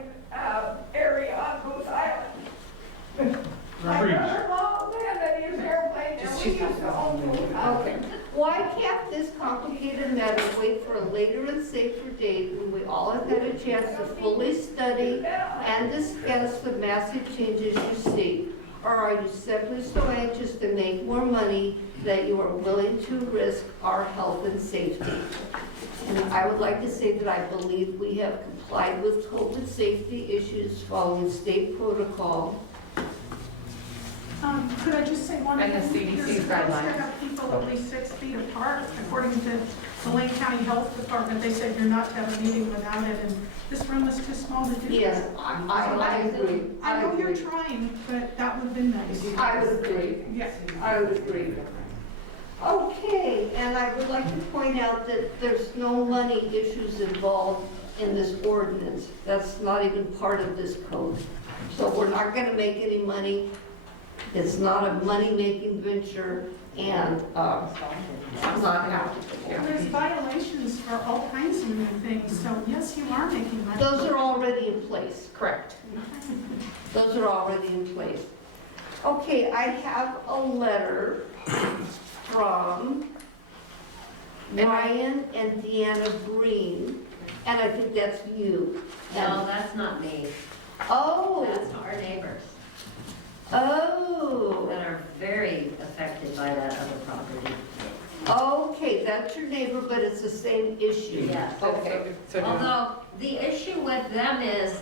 Area on Booth Island. My brother-in-law landed his airplane and we used to own Booth Island. Okay, Why can't this complicated matter wait for a later and safer date when we all have had a chance to fully study and discuss the massive changes you see? Or are you simply so anxious to make more money that you are willing to risk our health and safety? And I would like to say that I believe we have complied with COVID safety issues following state protocol. Could I just say one And the thing? CDC's You're supposed to guidelines. have people at least 6 feet apart. According to the Lane County Health Department, they said you're not to have a meeting without it, and this room is too small to do Yes, this. I agree. I know you're trying, but that would have been nice. I would agree. Yes. I would agree. Okay, and I would like to point out that there's no money issues involved in this ordinance. That's not even part of this code. So we're not gonna make any money. It's not a money-making venture, and it's not applicable. There's violations for all kinds of new things, so yes, you are making money. Those are already in place. Correct. Those are already in place. Okay, I have a letter from Ryan and Deanna Breen, and I think that's you. No, that's not me. Oh, That's our neighbors oh, that are very affected by that other property. okay, that's your neighbor, but it's the same issue. Yes. Okay. Although, the issue with them is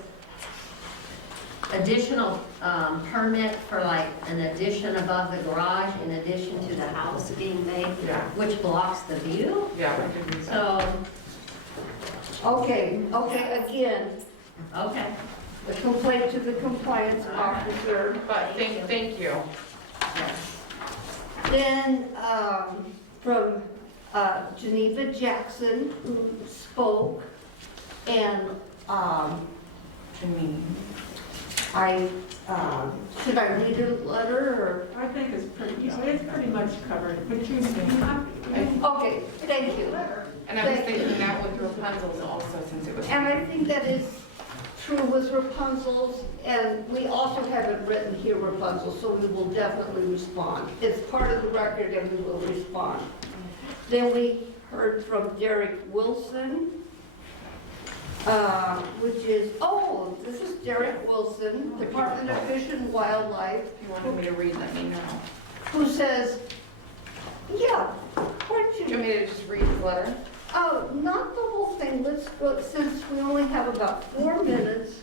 additional permit for like an addition above the garage in addition to the house being made, Yeah. which blocks the view. Yeah, we could use that. So, Okay, again, okay. the complaint to the compliance officer. But thank you. Then, from Geneva Jackson, who spoke, and, Janine. should I read her letter, or? I think it's pretty much covered, but you have. Okay, thank you. And I was thinking that with Rapunzel's also, since it was. And I think that is true with Rapunzel's, and we also have it written here, Rapunzel, so we will definitely respond. It's part of the record and we will respond. Then we heard from Derek Wilson, which is, oh, this is Derek Wilson, Department of Fish and Wildlife. If you wanted me to read, let me know. Who says, yeah, why don't Do you want me to just read the letter? Oh, not the whole thing, let's go, since we only have about 4 minutes,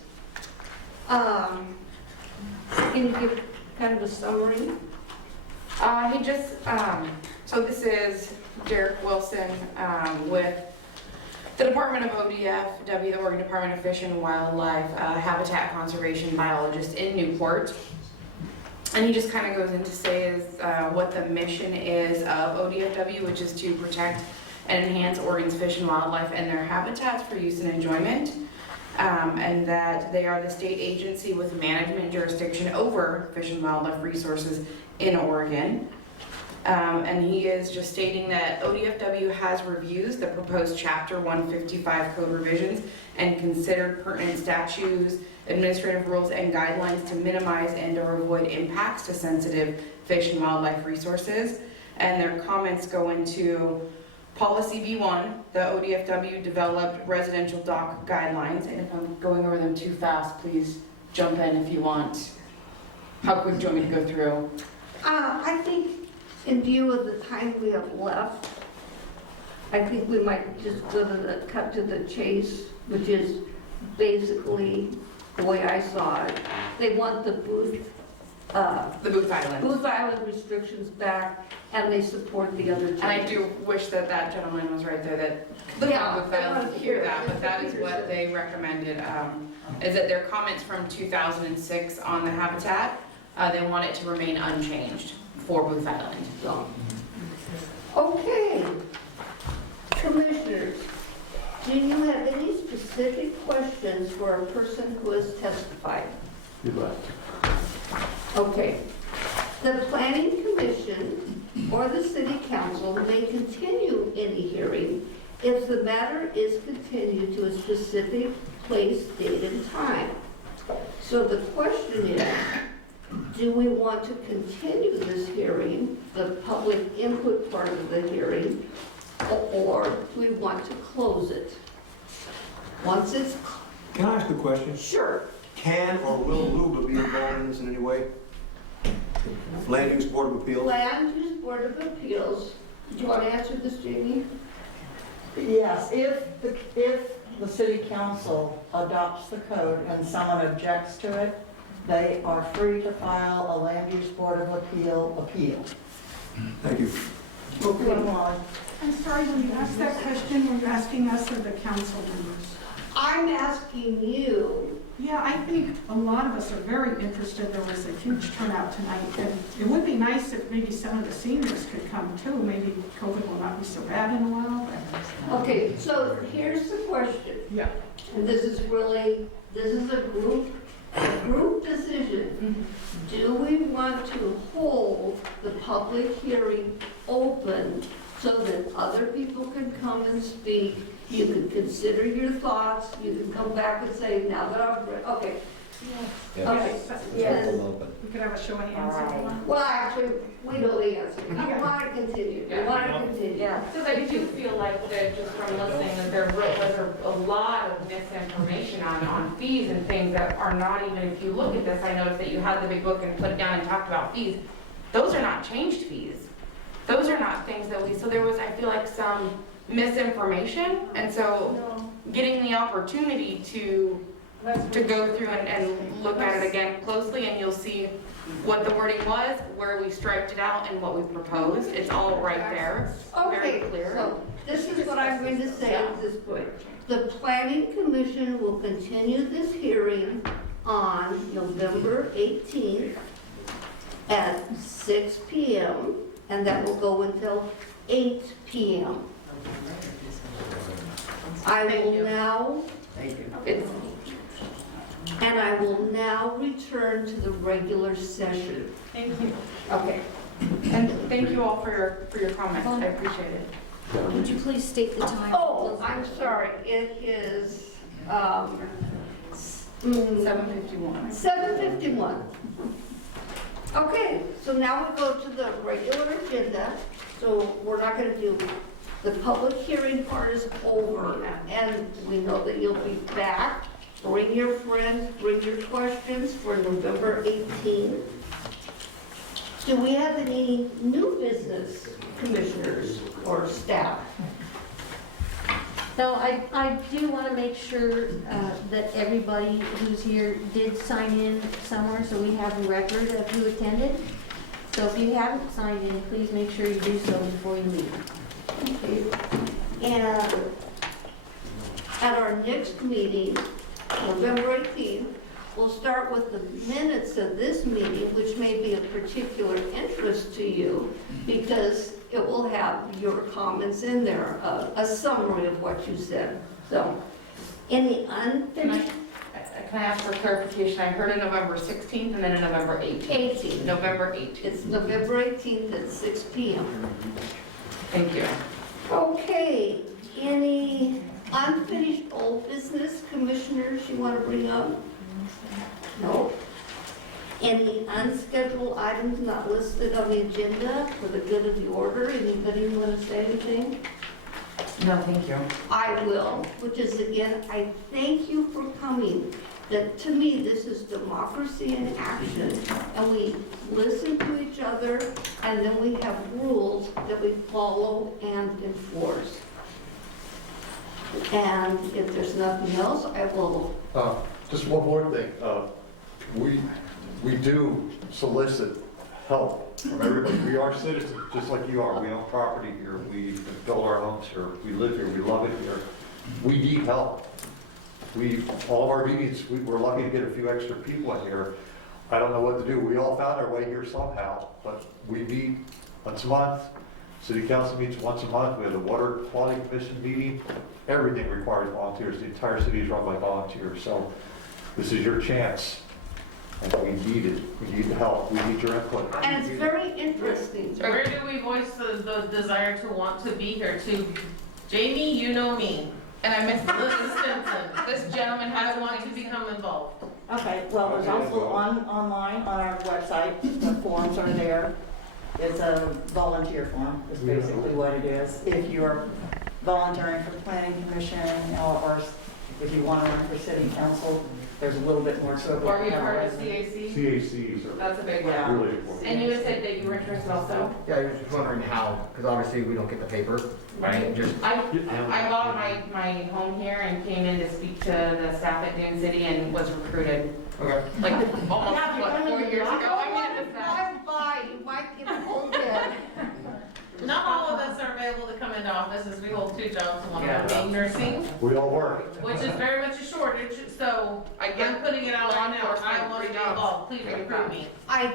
can you give kind of a summary? He just, so this is Derek Wilson, with the Department of ODFW, the Oregon Department of Fish and Wildlife, habitat conservation biologist in Newport. And he just kind of goes into say is what the mission is of ODFW, which is to protect and enhance Oregon's fish and wildlife and their habitats for use and enjoyment. And that they are the state agency with management jurisdiction over fish and wildlife resources in Oregon. And he is just stating that ODFW has reviewed the proposed Chapter 155 code revisions and considered pertinent statutes, administrative rules, and guidelines to minimize and/or avoid impacts to sensitive fish and wildlife resources. And their comments go into Policy B1, the ODFW developed residential dock guidelines, and if I'm going over them too fast, please jump in if you want. How quick do you want me to go through? I think in view of the time we have left, I think we might just go to the, cut to the chase, which is basically the way I saw it. They want the Booth Island restrictions back, and they support the other changes. And I do wish that that gentleman was right there, that the Booth Island to hear that, but that is what they recommended, is that their comments from 2006 on the habitat, they want it to remain unchanged for Booth Island. So, okay, commissioners, do you have any specific questions for a person who has testified? You left. Okay. The planning commission or the city council may continue any hearing if the matter is continued to a specific place, date, and time. So the question is, do we want to continue this hearing, the public input part of the hearing, or do we want to close it? Once it's, Can I ask a question? sure, Can or will LUBA be involved in this in any way? Land Use Board of Appeals? Land Use Board of Appeals, do you want to answer this, Jamie? Yes, if the city council adopts the code and someone objects to it, they are free to file a land use board of appeal. Thank you. Okay, Molly. I'm sorry, when you asked that question, were you asking us or the council members? I'm asking you. Yeah, I think a lot of us are very interested. There was a huge turnout tonight, and it would be nice if maybe some of the seniors could come too. Maybe COVID will not be so bad in a while. Okay, so here's the question. Yeah. And this is a group decision. Do we want to hold the public hearing open so that other people can come and speak? You can consider your thoughts, you can come back and say, now that I've read, okay. Okay. Yes. We could have a show of hands. if you want. Well, actually, we know the answer. We want to continue, we want to continue. Because I do feel like that just from listening that there was a lot of misinformation on fees and things that are not even, if you look at this, I noticed that you had the big book and put it down and talked about fees. Those are not changed fees. Those are not things that so there was, I feel like, some misinformation, and so getting the opportunity to go through and look at it again closely, and you'll see what the wording was, where we striped it out, and what we proposed. It's all right there, very Okay, clear. so this is what I'm going to say at this point. The Planning Commission will continue this hearing on November 18th at 6 p.m., and that will go until 8 p.m. I will now, and I will now return to the regular session. Thank you. Okay. And thank you all for your comments. I appreciate it. Would you please state the time? Oh, I'm sorry, it is, 7:51. 7:51. Okay, so now we go to the regular agenda, so we're not gonna do, the public hearing part is over, and we know that you'll be back. Bring your friends, bring your questions for November 18th. Do we have any new business, commissioners or staff? No, I do want to make sure that everybody who's here did sign in somewhere, so we have a record of who attended. So if you haven't signed in, please make sure you do so before you leave. Okay. And at our next meeting, November 18th, we'll start with the minutes of this meeting, which may be of particular interest to you, because it will have your comments in there, a summary of what you said. So, any unfinished? Can I ask for clarification? I heard a November 16th and then a November 18th. 18th. November 18th. It's November 18th at 6 p.m. Thank you. Okay, any unfinished old business, commissioners, you want to bring up? No? Any unscheduled items not listed on the agenda for the good of the order? Anybody want to say anything? No, thank you. I will, which is again, I thank you for coming. That to me, this is democracy in action, and we listen to each other, and then we have rules that we follow and enforce. And if there's nothing else, I will. Just one more thing. We do solicit help from everybody. We are citizens, just like you are. We own property here. We build our homes here. We live here. We love it here. We need help. All of our meetings, we're lucky to get a few extra people in here. I don't know what to do. We all found our way here somehow, but we meet once a month. City council meets once a month. We have the Water Quality Commission meeting. Everything requires volunteers. The entire city is run by volunteers. So this is your chance. And we need it. We need the help. We need your input. And it's very interesting. Where do we voice the desire to want to be here? To Jamie, you know me. And I missed Lily Stinson. this gentleman I has want to become involved. Okay, well, there's also online on our website, the forms are there. It's a volunteer form, is basically what it is. If you're volunteering for the planning commission, or if you want to run for city council, there's a little bit more to it. Or you heard of CAC? CACs are That's a big Yeah. one. really important. And you had said that you were interested also? Yeah, I was just wondering how, because obviously we don't get the paper. Right. Just, I bought my home here and came in to speak to the staff at Dune City and was recruited, okay. like, almost, Yeah, what, 4 years ago? I mean, it was that. Drive by, you might get pulled in. Not all of us are available to come into office as we hold two jobs, one of them being nursing, We all work. which is very much a shortage, so I'm putting it out right now. I want to be involved, please recruit me. I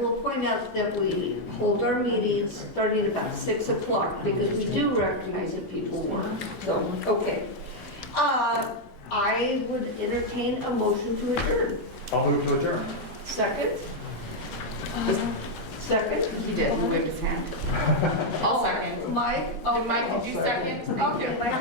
will point out that we hold our meetings starting about 6 o'clock because we do recognize that people work. So, okay. I would entertain a motion to adjourn. I'll move to adjourn. Second? Second? He did, he waved his hand. I'll second. Mike? And Mike, did you second? Thank you. Okay, Mike.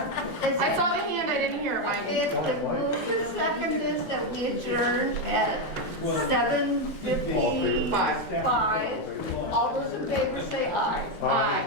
I saw the hand, I didn't hear it, Mike. If the move and second is that we adjourn at 7:55. All those in favor say aye. Aye.